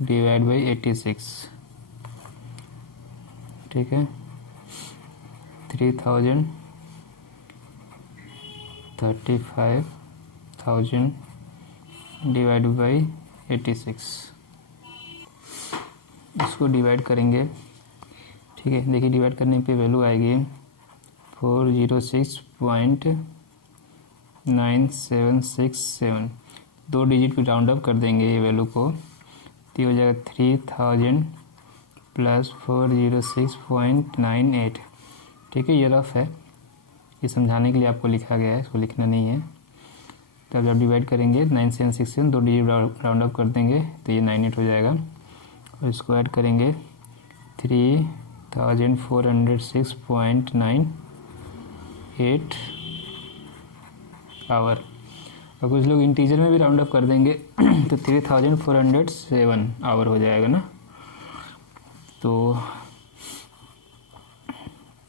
डिवाइड बाई 86। ठीक है, 3000 35,000 डिवाइड बाई 86। इसको डिवाइड करेंगे। ठीक है, देखिए डिवाइड करने पे वैल्यू आएगी 406.9767। 2 डिजिट पे राउंड अप कर देंगे ये वैल्यू को, तो हो जाएगा 3000 प्लस 406.98। ठीक है, ये रफ है, ये समझाने के लिए आपको लिखा गया है, इसको लिखना नहीं है। तो जब डिवाइड करेंगे 9 से 6 से 2 डिजिट राउंड अप कर देंगे तो ये 98 हो जाएगा, और इसको ऐड करेंगे 3406.98 आवर। और कुछ लोग इंटीजर में भी राउंड अप कर देंगे तो 3407 आवर हो जाएगा ना। तो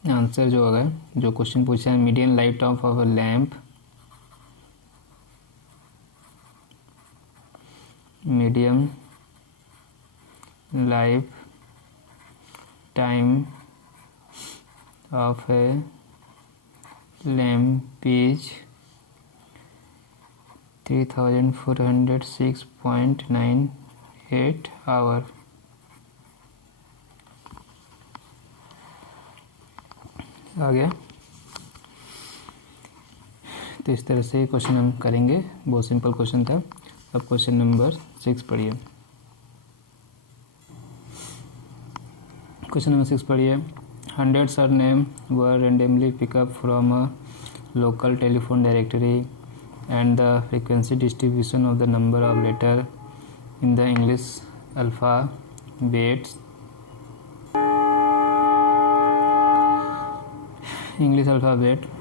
आंसर जो होगा, जो क्वेश्चन पूछा है, median life time of a lamp, medium life time of a lamp is 3406.98 hour. आ गया। तो इस तरह से क्वेश्चन हम करेंगे, बहुत सिंपल क्वेश्चन था। अब क्वेश्चन नंबर 6 पढ़िए। क्वेश्चन नंबर 6 पढ़िए। 100 surname were randomly pick up from a local telephone directory and the frequency distribution of the number of letter in the English alphabet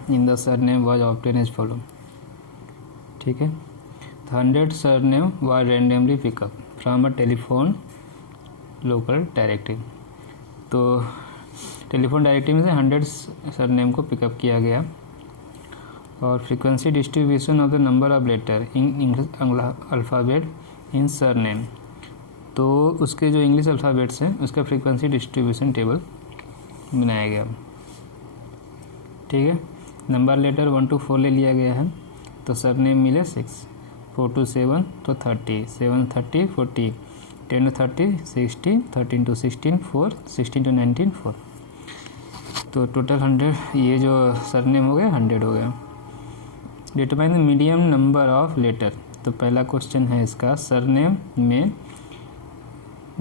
in the surname was obtained as follow। ठीक है, 100 surname were randomly pick up from a telephone local directory। तो telephone directory में से 100 surname को pick up किया गया, और frequency distribution of the number of letter in English alphabet in surname. तो उसके जो इंग्लिश अल्फ़ाबेट्स हैं उसका फ्रीक्वेंसी डिस्ट्रीब्यूशन टेबल बनाया गया। ठीक है, नंबर लेटर 1 to 4 ले लिया गया है, तो सरनेम मिले 6, 4 to 7 तो 30, 7 30 40, 10 to 30 60, 13 to 16 4, 16 to 19 4। तो टोटल 100, ये जो सरनेम हो गया 100 हो गया। Determine the medium number of letter. तो पहला क्वेश्चन है इसका, सरनेम में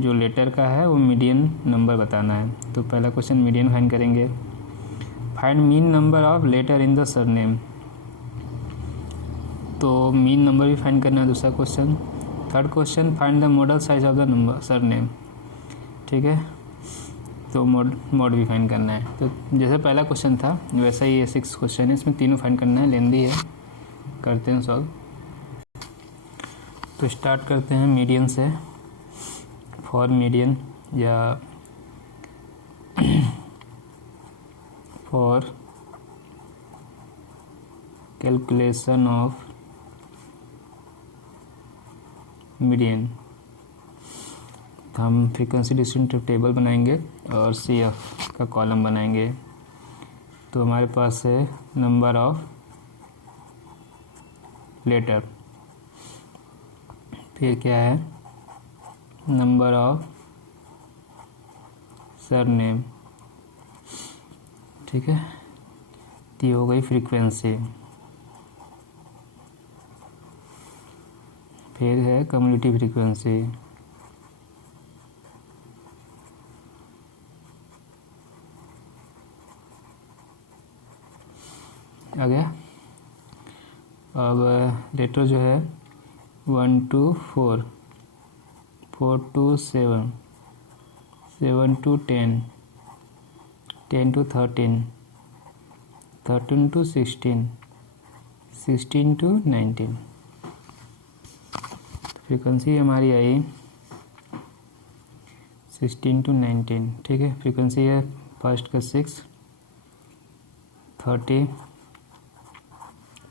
जो लेटर का है वो मीडियन नंबर बताना है। तो पहला क्वेश्चन मीडियन फाइंड करेंगे। Find mean number of letter in the surname, तो मीन नंबर भी फाइंड करना है दूसरा question. Third question, find the model size of the number surname. ठीक है, तो मोड भी फाइंड करना है। तो जैसे पहला क्वेश्चन था वैसा ही ये 6 क्वेश्चन है, इसमें तीनों फाइंड करना है, लेंदी है, करते हैं सॉल्व। तो स्टार्ट करते हैं मीडियन से। फॉर मीडियन या फॉर कैलकुलेशन ऑफ मीडियन हम फ्रीक्वेंसी डिस्ट्रीब्यूशन टेबल बनाएंगे और CF का कॉलम बनाएंगे। तो हमारे पास है नंबर ऑफ लेटर, फिर क्या है नंबर ऑफ सरनेम। ठीक है, तो ये हो गई फ्रीक्वेंसी। फिर है कम्युनिटी फ्रीक्वेंसी, आ गया। अब लेटर जो है 1 to 4, 4 to 7, 7 to 10, 10 to 13, 13 to 16, 16 to 19। Frequency हमारी आई 16 to 19। ठीक है, फ्रीक्वेंसी है फर्स्ट का 6, 30,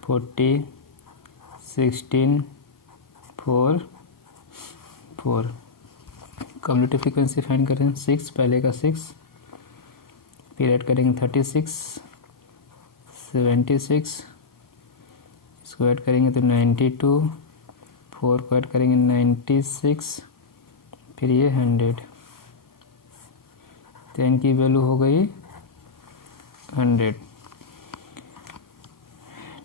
40, 16, 4, 4। कम्युनिटी फ्रीक्वेंसी फाइंड करें 6, पहले का 6, फिर ऐड करेंगे 36, 76, इसको ऐड करेंगे तो 92, 4 को ऐड करेंगे 96, फिर ये 100। 10 की वैल्यू हो गई 100।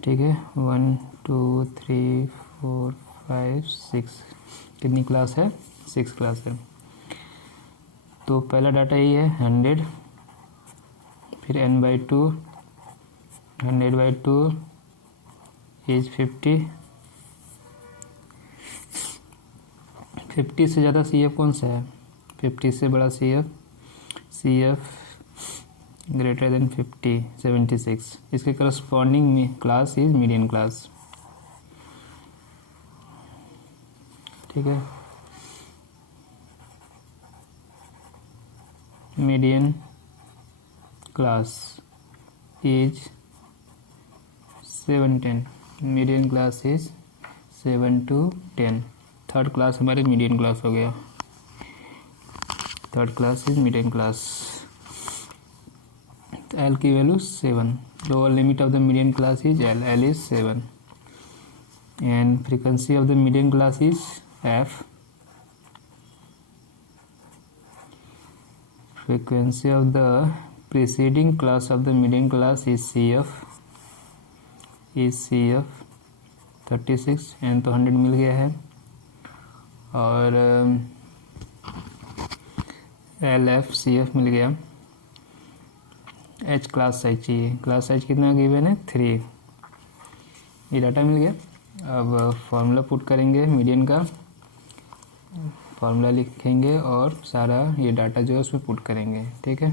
ठीक है, 1 2 3 4 5 6, कितनी क्लास है 6 क्लास है। तो पहला डाटा यही है 100, फिर n/2, 100/2 इज 50। 50 से ज़्यादा CF कौन सा है? 50 से बड़ा CF ग्रेटर देन 50, 76। इसके corresponding class is median class. ठीक है, median class is 710। Median class is 7 to 10। Third class हमारे मीडियन क्लास हो गया। Third class is median class. L की value 7। Lower limit of the median class is L। L is 7 and frequency of the median class is F। frequency of the preceding class of the median class is CF 36 and तो 100 मिल गया है और LF CF मिल गया। H class size चाहिए। Class size कितना given है? 3। ये data मिल गया। अब फॉर्मूला पुट करेंगे मीडियन का, फार्मूला लिखेंगे और सारा ये डाटा जो है उसमें पुट करेंगे। ठीक है,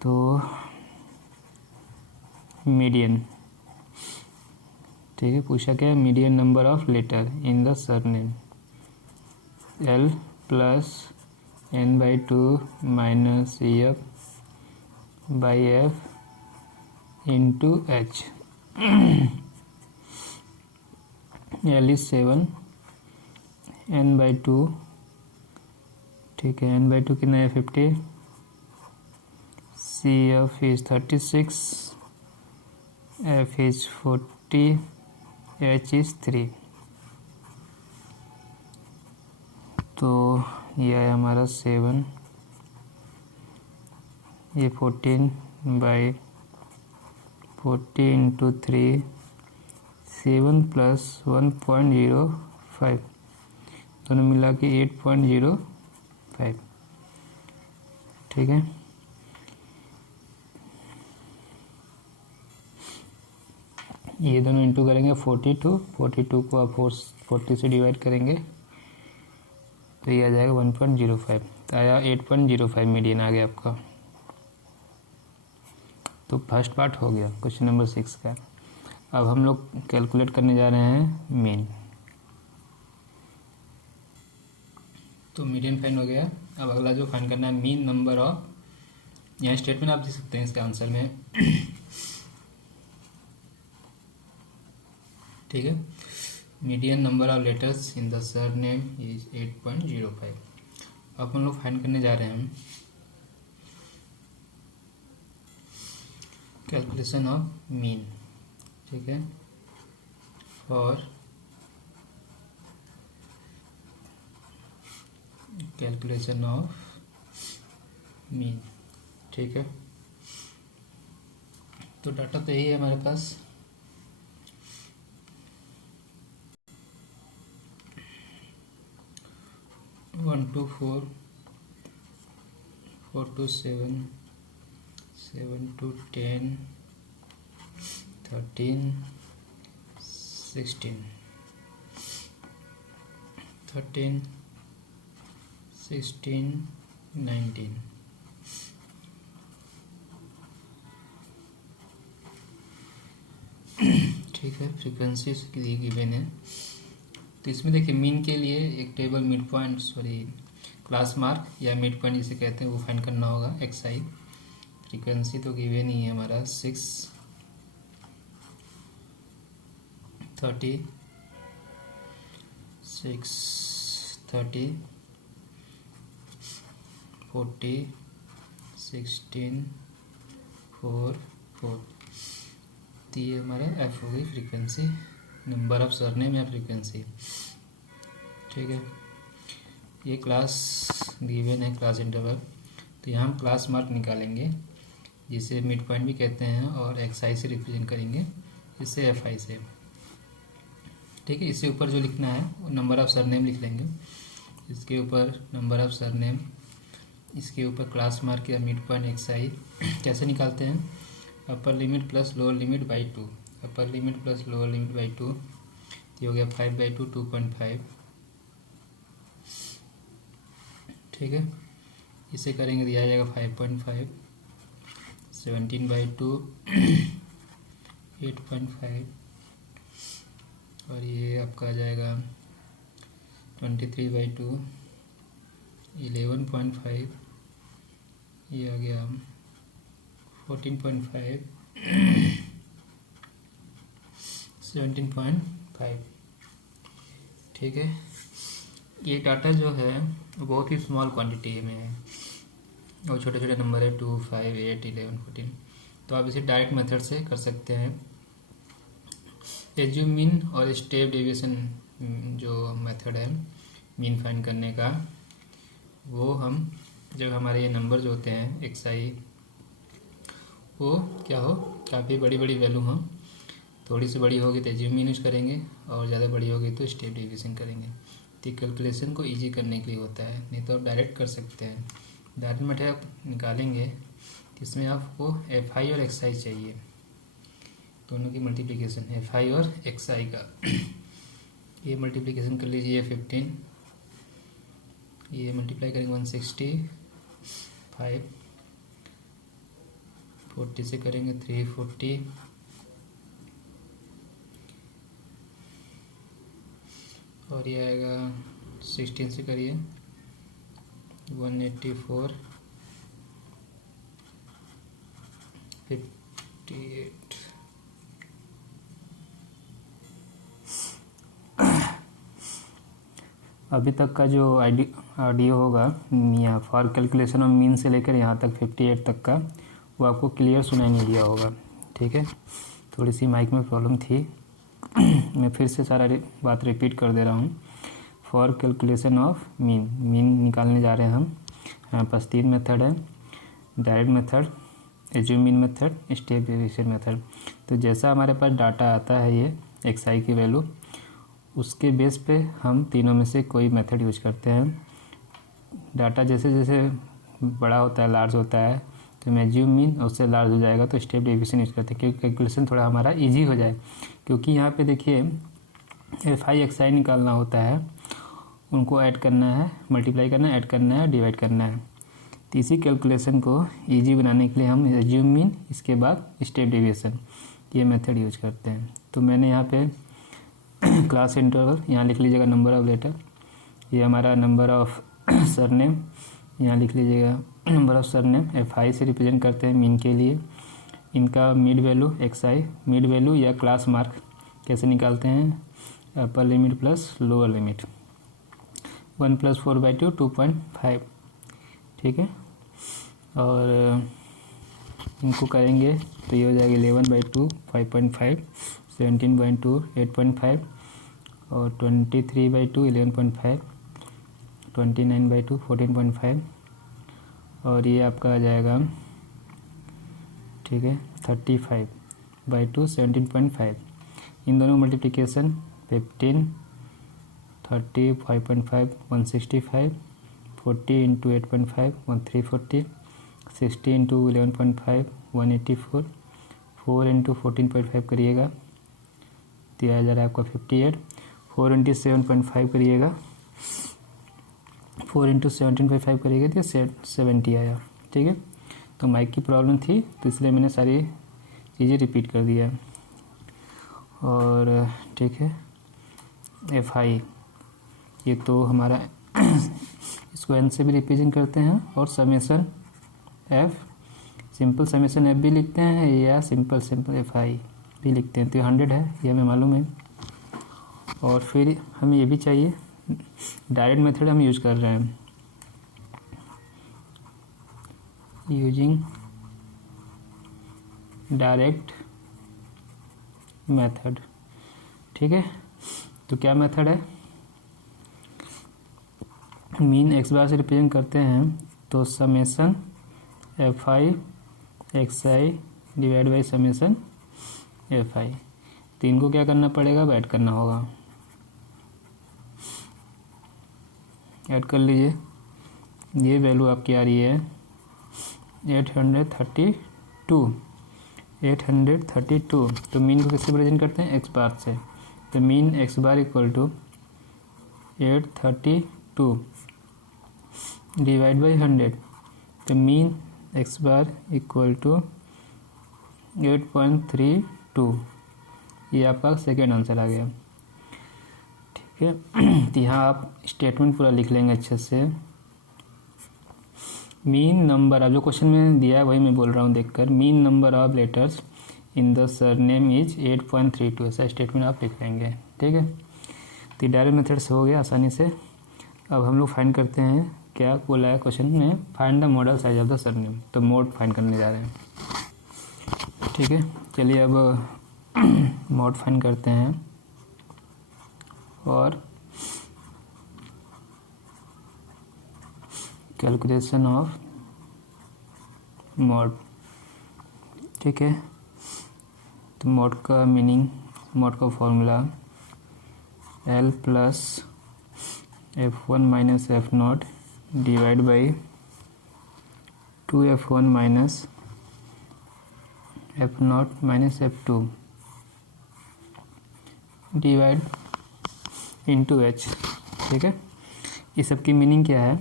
तो मीडियन, ठीक है, पूछा क्या है? Median number of letter in the surname L plus n/2 minus EF/F into H। L is 7, n/2, ठीक है, n/2 कितना है? 50। CF is 36, F is 40, H is 3। तो यह है हमारा 7, ये 14/40 इंटू 3, 7 प्लस 1.05, दोनों मिला के 8.05। ठीक है, ये दोनों इंटू करेंगे 42 को आप 40 से डिवाइड करेंगे तो ये आ जाएगा 1.05। तो आया 8.05 मीडियन आ गया आपका। तो फर्स्ट पार्ट हो गया क्वेश्चन नंबर 6 का। अब हम लोग कैलकुलेट करने जा रहे हैं मीन। तो मीडियन फाइंड हो गया। अब अगला जो फाइंड करना है मीन नंबर ऑफ, यहाँ स्टेटमेंट आप दे सकते हैं इसके आंसर में। ठीक है, median number of letters in the surname is 8.05। अब हम लोग फाइंड करने जा रहे हैं कैलकुलेशन ऑफ मीन। ठीक है, फॉर कैलकुलेशन ऑफ मीन। ठीक है, तो डाटा तो यही है हमारे पास। One two 4, 4 to 7, 7 to 10, 13, 16, 13, 16, 19। ठीक है, फ्रीक्वेंसी गिवन है। तो इसमें देखिए मीन के लिए एक table mid point, class mark या मिड पॉइंट जिसे कहते हैं वो फाइंड करना होगा। XI फ्रीक्वेंसी तो गिवन ही है हमारा 6, 30, 40, 16, 4, 4। तो ये हमारा F हो गई फ्रीक्वेंसी, नंबर ऑफ सरनेम या फ्रीक्वेंसी। ठीक है, ये क्लास गिवन है, क्लास इंटरवल। तो यहाँ हम क्लास मार्क निकालेंगे जिसे मिड पॉइंट भी कहते हैं और XI से रिप्रेजेंट करेंगे, इससे FI से। ठीक है, इससे ऊपर जो लिखना है वो नंबर ऑफ सरनेम लिख लेंगे। इसके ऊपर नंबर ऑफ सरनेम, इसके ऊपर क्लास मार्क या मिड पॉइंट एक्स आई। कैसे निकालते हैं? Upper limit plus lower limit by 2, upper limit plus lower limit by 2, ये हो गया 5/2 2.5। ठीक है, इसे करेंगे तो यह आ जाएगा 5.5, 17/2 8.5, और ये आपका आ जाएगा 23/2 11.5, ये आ गया 14.5 17.5। ठीक है, ये डाटा जो है वो बहुत ही स्मॉल क्वांटिटी में है और छोटे छोटे नंबर है 2 5 8 11 14। तो आप इसे डायरेक्ट मेथड से कर सकते हैं। एज्यूम मीन और स्टेप डेविएशन जो मेथड है मीन फाइंड करने का, वो हम जब हमारे ये नंबर जो होते हैं एक्स आई वो क्या हो, काफ़ी बड़ी बड़ी वैल्यू हो, थोड़ी सी बड़ी होगी तो एज्यूम मीन यूज करेंगे और ज़्यादा बड़ी होगी तो स्टेप डेविएशन करेंगे। तो कैलकुलेशन को इजी करने के लिए होता है, नहीं तो आप डायरेक्ट कर सकते हैं। डायरेक्ट मेथड आप निकालेंगे तो इसमें आपको एफ आई और एक्स आई चाहिए, दोनों की मल्टीप्लिकेशन एफ आई और एक्स आई का। ये मल्टीप्लिकेशन कर लीजिए 15, ये मल्टीप्लाई करेंगे 165, 40 से करेंगे 340, और ये आएगा 16 से करिए 184, 58। अभी तक का जो ऑडियो होगा यहाँ फॉर कैलकुलेशन ऑफ मीन से लेकर यहाँ तक 58 तक का, वो आपको क्लियर सुनाई नहीं दिया होगा। ठीक है, थोड़ी सी माइक में प्रॉब्लम थी। मैं फिर से सारा बात रिपीट कर दे रहा हूँ। For calculation of mean, mean निकालने जा रहे हैं हम। यहाँ पास 3 मेथड है, direct method, assume mean method, step deviation method. तो जैसा हमारे पास डाटा आता है ये एक्स आई की वैल्यू, उसके बेस पे हम तीनों में से कोई मेथड यूज करते हैं। डाटा जैसे जैसे बड़ा होता है, लार्ज होता है, तो एज्यूम मीन उससे लार्ज हो जाएगा तो स्टेप डेविएशन यूज करते हैं, क्योंकि कैलकुलेशन थोड़ा हमारा इजी हो जाए। क्योंकि यहाँ पे देखिए एफ आई एक्स आई निकालना होता है, उनको ऐड करना है, मल्टीप्लाई करना है, ऐड करना है, डिवाइड करना है। तो इसी कैलकुलेशन को इजी बनाने के लिए हम एज्यूम मीन, इसके बाद स्टेप डेविएशन, ये मेथड यूज करते हैं। तो मैंने यहाँ पे क्लास इंटरवल यहाँ लिख लीजिएगा, नंबर ऑफ लेटर, ये हमारा नंबर ऑफ सरनेम यहाँ लिख लीजिएगा, number of surname F I से रिप्रेजेंट करते हैं मीन के लिए। इनका मिड वैल्यू एक्स आई, मिड वैल्यू या क्लास मार्क कैसे निकालते हैं? Upper limit plus lower limit, 1 + 4/2 2.5। ठीक है, और इनको करेंगे तो ये हो जाएगा 11/2 5.5, 17/2 8.5, और 23/2 11.5, 29/2 14.5, और ये आपका आ जाएगा, ठीक है, 35/2 17.5। इन दोनों मल्टीप्लिकेशन 15 30 5.5 165, 40 × 8.5 1340, 60 × 11.5 184, 4 × 14.5 करिएगा तो आ जा रहा है आपका 58, 4 × 7.5 करिएगा, 4 × 17.5 करिएगा तो 70 आया। ठीक है, तो माइक की प्रॉब्लम थी तो इसलिए मैंने सारी चीज़ें रिपीट कर दिया। और ठीक है, एफ आई ये तो हमारा इसको एन से भी रिप्रेजेंट करते हैं, और summation F, simple summation F भी लिखते हैं या सिंपल एफ आई भी लिखते हैं। तो 100 है, ये हमें मालूम है। और फिर हमें ये भी चाहिए, डायरेक्ट मेथड हम यूज कर रहे हैं, यूजिंग डायरेक्ट मेथड। ठीक है, तो क्या मेथड है? मीन एक्स बार से रिप्रेजेंट करते हैं, तो summation F I x I divide by summation F I. तो इनको क्या करना पड़ेगा? ऐड करना होगा। ऐड कर लीजिए। ये वैल्यू आपकी आ रही है 832। तो मीन को किससे प्रेजेंट करते हैं? एक्स बार से। तो mean x bar equal to 832 divide by 100। तो mean x bar equal to 8.32। ये आपका सेकेंड आंसर आ गया। ठीक है, तो यहाँ आप स्टेटमेंट पूरा लिख लेंगे अच्छे से। मीन नंबर, अब जो क्वेश्चन में दिया है वही मैं बोल रहा हूँ देखकर। Mean number of letters in the surname is 8.32। ऐसा स्टेटमेंट आप लिख लेंगे। ठीक है, तो डायरेक्ट मेथड से हो गया आसानी से। अब हम लोग फाइंड करते हैं, क्या बोला है क्वेश्चन में, find the model size of the surname. तो मोड फाइंड करने जा रहे हैं। ठीक है, चलिए अब मोड फाइंड करते हैं। और कैलकुलेशन ऑफ मोड। ठीक है, तो मोड का मीनिंग, मोड का formula L plus F1 minus F0 divide by 2F1 minus F0 minus F2 divide into H। ठीक है, इस सब की मीनिंग क्या है?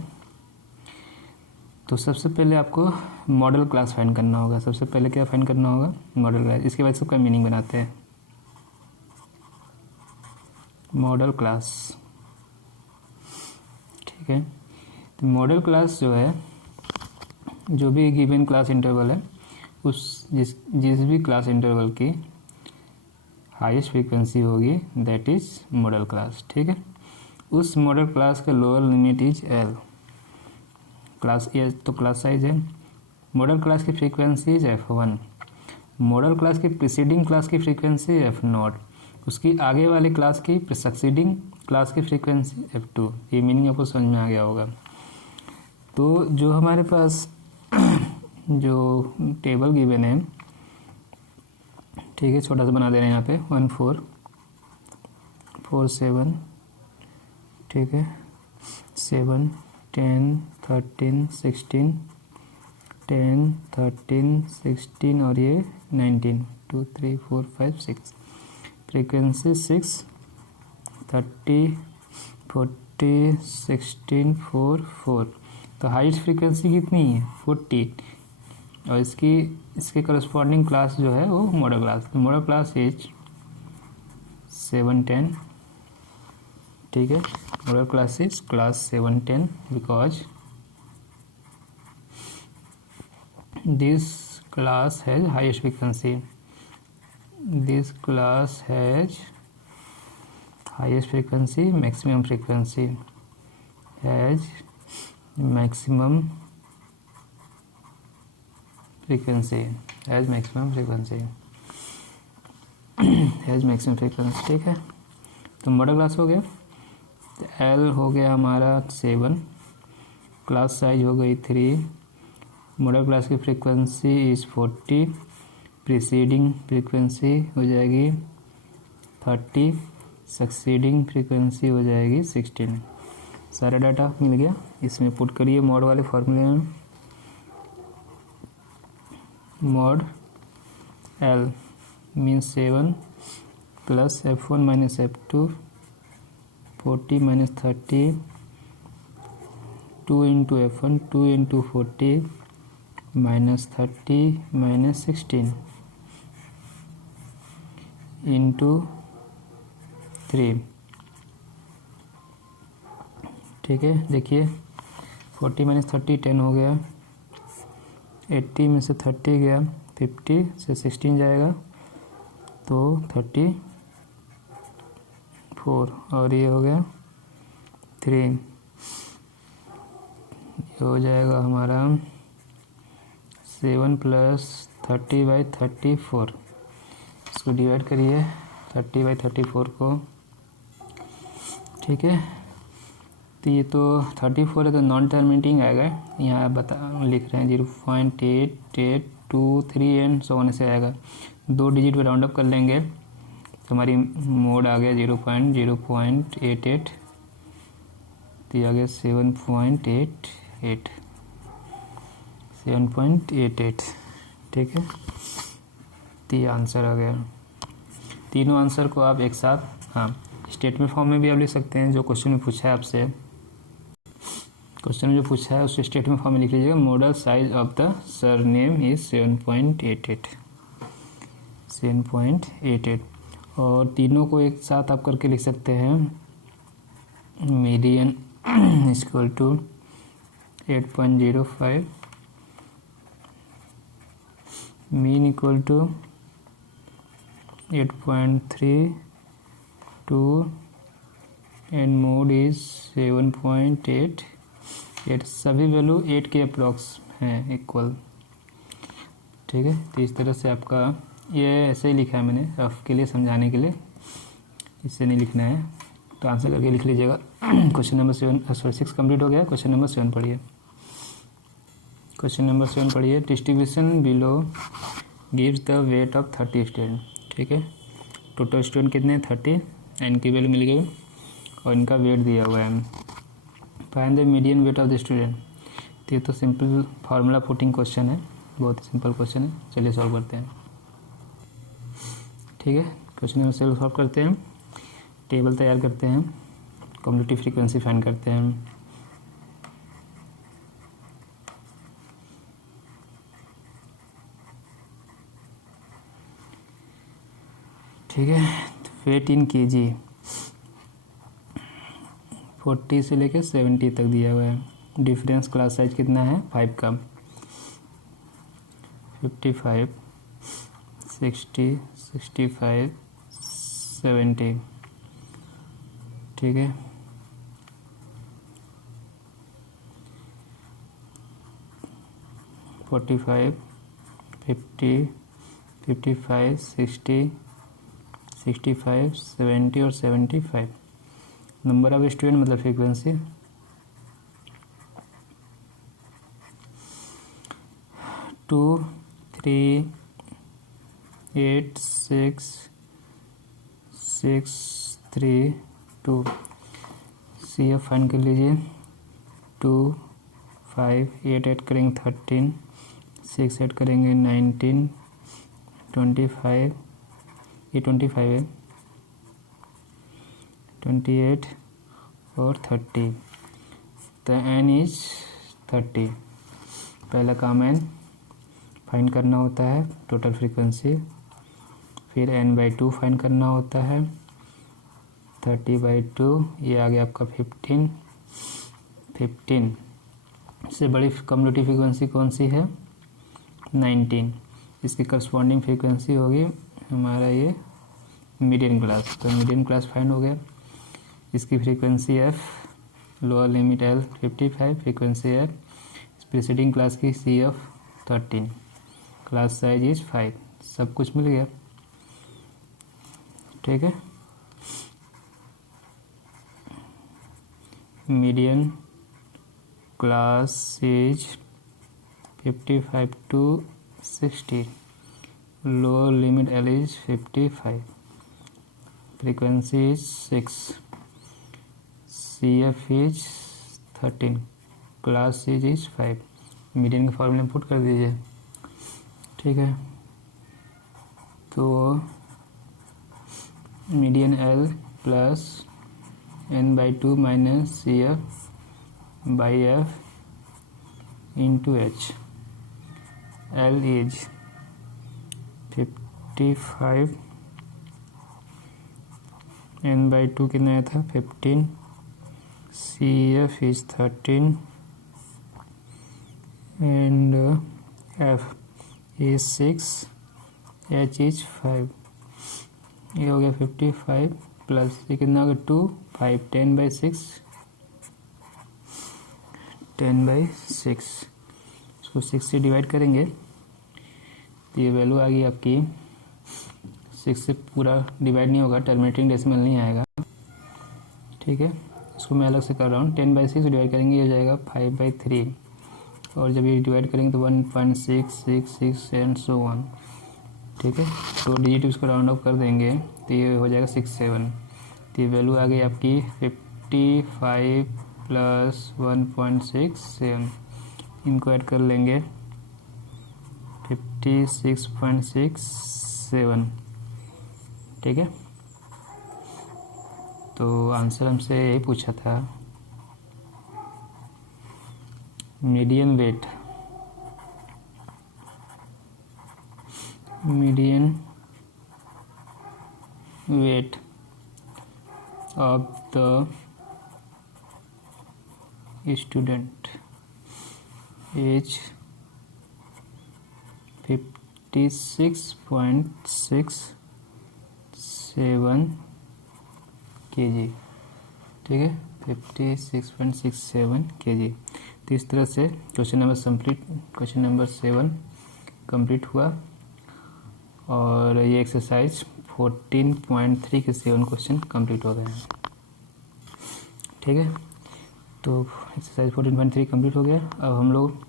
तो सबसे पहले आपको मॉडल क्लास फाइंड करना होगा। सबसे पहले क्या फाइंड करना होगा? Model class. इसके बाद सबका मीनिंग बनाते हैं। Model class. ठीक है, तो मॉडल क्लास जो है, जो भी गिवन क्लास इंटरवल है, उस जिस भी क्लास इंटरवल की हाईएस्ट फ्रीक्वेंसी होगी दैट इज मॉडल क्लास। ठीक है, उस मॉडल क्लास का lower limit is L। Class ए तो क्लास साइज है। मॉडल क्लास की frequency is F1। Model class की प्रीसीडिंग क्लास की फ्रीक्वेंसी F0। उसकी आगे वाली क्लास की सक्सीडिंग क्लास की फ्रीक्वेंसी F2। ये मीनिंग आपको समझ में आ गया होगा। तो जो हमारे पास जो टेबल गिवन है, ठीक है, छोटा सा बना दे रहे हैं यहाँ पे 1 4 4 7। ठीक है, 7 10 13 16 10 13 16 और ये 19 2 3 4 5 6। फ्रीक्वेंसी 6 30 40 16 4 4। तो हाईएस्ट फ्रीक्वेंसी कितनी है? 40। और इसके करस्पॉन्डिंग क्लास जो है वो मॉडल क्लास। तो मॉडल क्लास इज 710। ठीक है, model class is class 710 because this class has highest frequency. This class has highest frequency, maximum frequency, has maximum frequency, has maximum frequency, has maximum frequency। ठीक है, तो model class हो गया। तो L हो गया हमारा 7, क्लास साइज हो गई 3, मॉडल क्लास की फ्रीक्वेंसी इज 40, प्रीसीडिंग फ्रीक्वेंसी हो जाएगी 30, सक्सीडिंग फ्रीक्वेंसी हो जाएगी 16। सारा डाटा मिल गया। इसमें पुट करिए मॉड वाले फॉर्मूले में। Mod L means 7 plus F1 minus F2 40 minus 30 2 into F1 2 into 40 minus 30 minus 16 into 3। ठीक है, देखिए 40 माइनस 30 10 हो गया। 80 में से 30 गया, 50 से 16 जाएगा तो 34 और ये हो गया 3। ये हो जाएगा हमारा 7 प्लस 30 बाई 34। इसको डिवाइड करिए 30 बाई 34 को। ठीक है, तो ये तो 34 है तो नॉन टर्मिनेटिंग आएगा। यहाँ लिख रहे हैं 0.8823 एंड सो ऑन से आएगा। 2 डिजिट पे राउंड अप कर लेंगे तो हमारी मोड आ गया 0.88 तो ये आ गया 7.88, 7.88। ठीक है, तो ये आंसर आ गया। तीनों आंसर को आप एक साथ, हाँ, स्टेटमेंट फॉर्म में भी आप लिख सकते हैं। जो क्वेश्चन में पूछा है आपसे, क्वेश्चन में जो पूछा है उस स्टेटमेंट फॉर्म में लिख लीजिएगा, model size of the surname is 7.88, 7.88। और तीनों को एक साथ आप करके लिख सकते हैं, median equal to 8.05, mean equal to 8.32 and mode is 7.88। सभी वैल्यू 8 के अप्रॉक्स हैं, इक्वल। ठीक है, तो इस तरह से आपका ये ऐसे ही लिखा है मैंने रफ के लिए, समझाने के लिए, इससे नहीं लिखना है। तो आंसर करके लिख लीजिएगा। क्वेश्चन नंबर 6 कंप्लीट हो गया। क्वेश्चन नंबर 7 पढ़िए। क्वेश्चन नंबर 7 पढ़िए। Distribution below gives the weight of 30 student. ठीक है, टोटल स्टूडेंट कितने हैं? 30। एन की वैल्यू मिल गई और इनका वेट दिया हुआ है। Find the median weight of the student. तो ये तो सिंपल फार्मूला पुटिंग क्वेश्चन है, बहुत ही सिंपल क्वेश्चन है। चलिए सॉल्व करते हैं। ठीक है, क्वेश्चन नंबर 7 सॉल्व करते हैं। टेबल तैयार करते हैं, कम्युलेटिव फ्रीक्वेंसी फाइंड करते हैं। ठीक है, वेट इन केजी 40 से लेकर 70 तक दिया हुआ है। डिफरेंस क्लास साइज कितना है? 5 का। 55, 60, 65, 70। ठीक है, फोर्टी फाइव, 50, 55, 60, 65, 70 और 75। नंबर ऑफ स्टूडेंट मतलब फ्रीक्वेंसी 2, 3, 8, 6, 6, 3, 2। सी एफ फाइंड कर लीजिए। 2, 5, 8 ऐड करेंगे 13, 6 ऐड करेंगे 19, 25, ये 25 है, 28 और 30। तो n इज 30। पहला काम n फाइंड करना होता है, टोटल फ्रीक्वेंसी। फिर n/2 फाइंड करना होता है, 30/2। ये आ गया आपका 15। 15 से बड़ी कम्युलेटिव फ्रीक्वेंसी कौन सी है? 19। इसकी करस्पॉन्डिंग फ्रीक्वेंसी होगी हमारा ये मीडियन क्लास। तो मीडियन क्लास फाइंड हो गया। इसकी frequency f, lower limit l 55, frequency f। Preceding class की CF 13, क्लास साइज इज 5। सब कुछ मिल गया। ठीक है, median class is 55 to 60, lower limit l is 55, frequency is 6, CF is 13, class size is 5। Median के फॉर्मूले में पुट कर दीजिए। ठीक है, तो median L plus n/2 minus CF/F into H। L is 55, n/2 कितना आया था? 15, CF is 13 and F is 6, H is 5। ये हो गया 55 प्लस ये कितना हो गया? 2, 5, 10/6, 10/6। इसको 6 से डिवाइड करेंगे तो ये वैल्यू आ गई आपकी 6 से पूरा डिवाइड नहीं होगा, टर्मिनेटिंग डेसिमल नहीं आएगा। ठीक है, इसको मैं अलग से कर रहा हूँ। 10/6 डिवाइड करेंगे ये जाएगा 5/3, और जब ये डिवाइड करेंगे तो 1.666 एंड सो ऑन। ठीक है, तो डिजिट उसको राउंड ऑफ कर देंगे तो ये हो जाएगा 67। तो ये वैल्यू आ गई आपकी 55 प्लस 1.67, इनको ऐड कर लेंगे 56.67, ठीक है। तो आंसर हमसे यही पूछा था, median weight of the student age 56.67 kg, ठीक है, 56.67 kg। तो इस तरह से क्वेश्चन नंबर 7 कंप्लीट हुआ और ये एक्सरसाइज 14.3 के 7 क्वेश्चन कंप्लीट हो गए हैं, ठीक है। तो एक्सरसाइज 14.3 कंप्लीट हो गया। अब हम लोग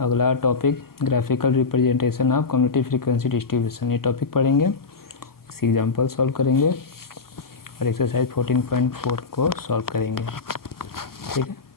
अगला topic graphical representation of community frequency distribution, ये टॉपिक पढ़ेंगे, इसकी एग्जांपल सॉल्व करेंगे और एक्सरसाइज 14.4 को सॉल्व करेंगे, ठीक है।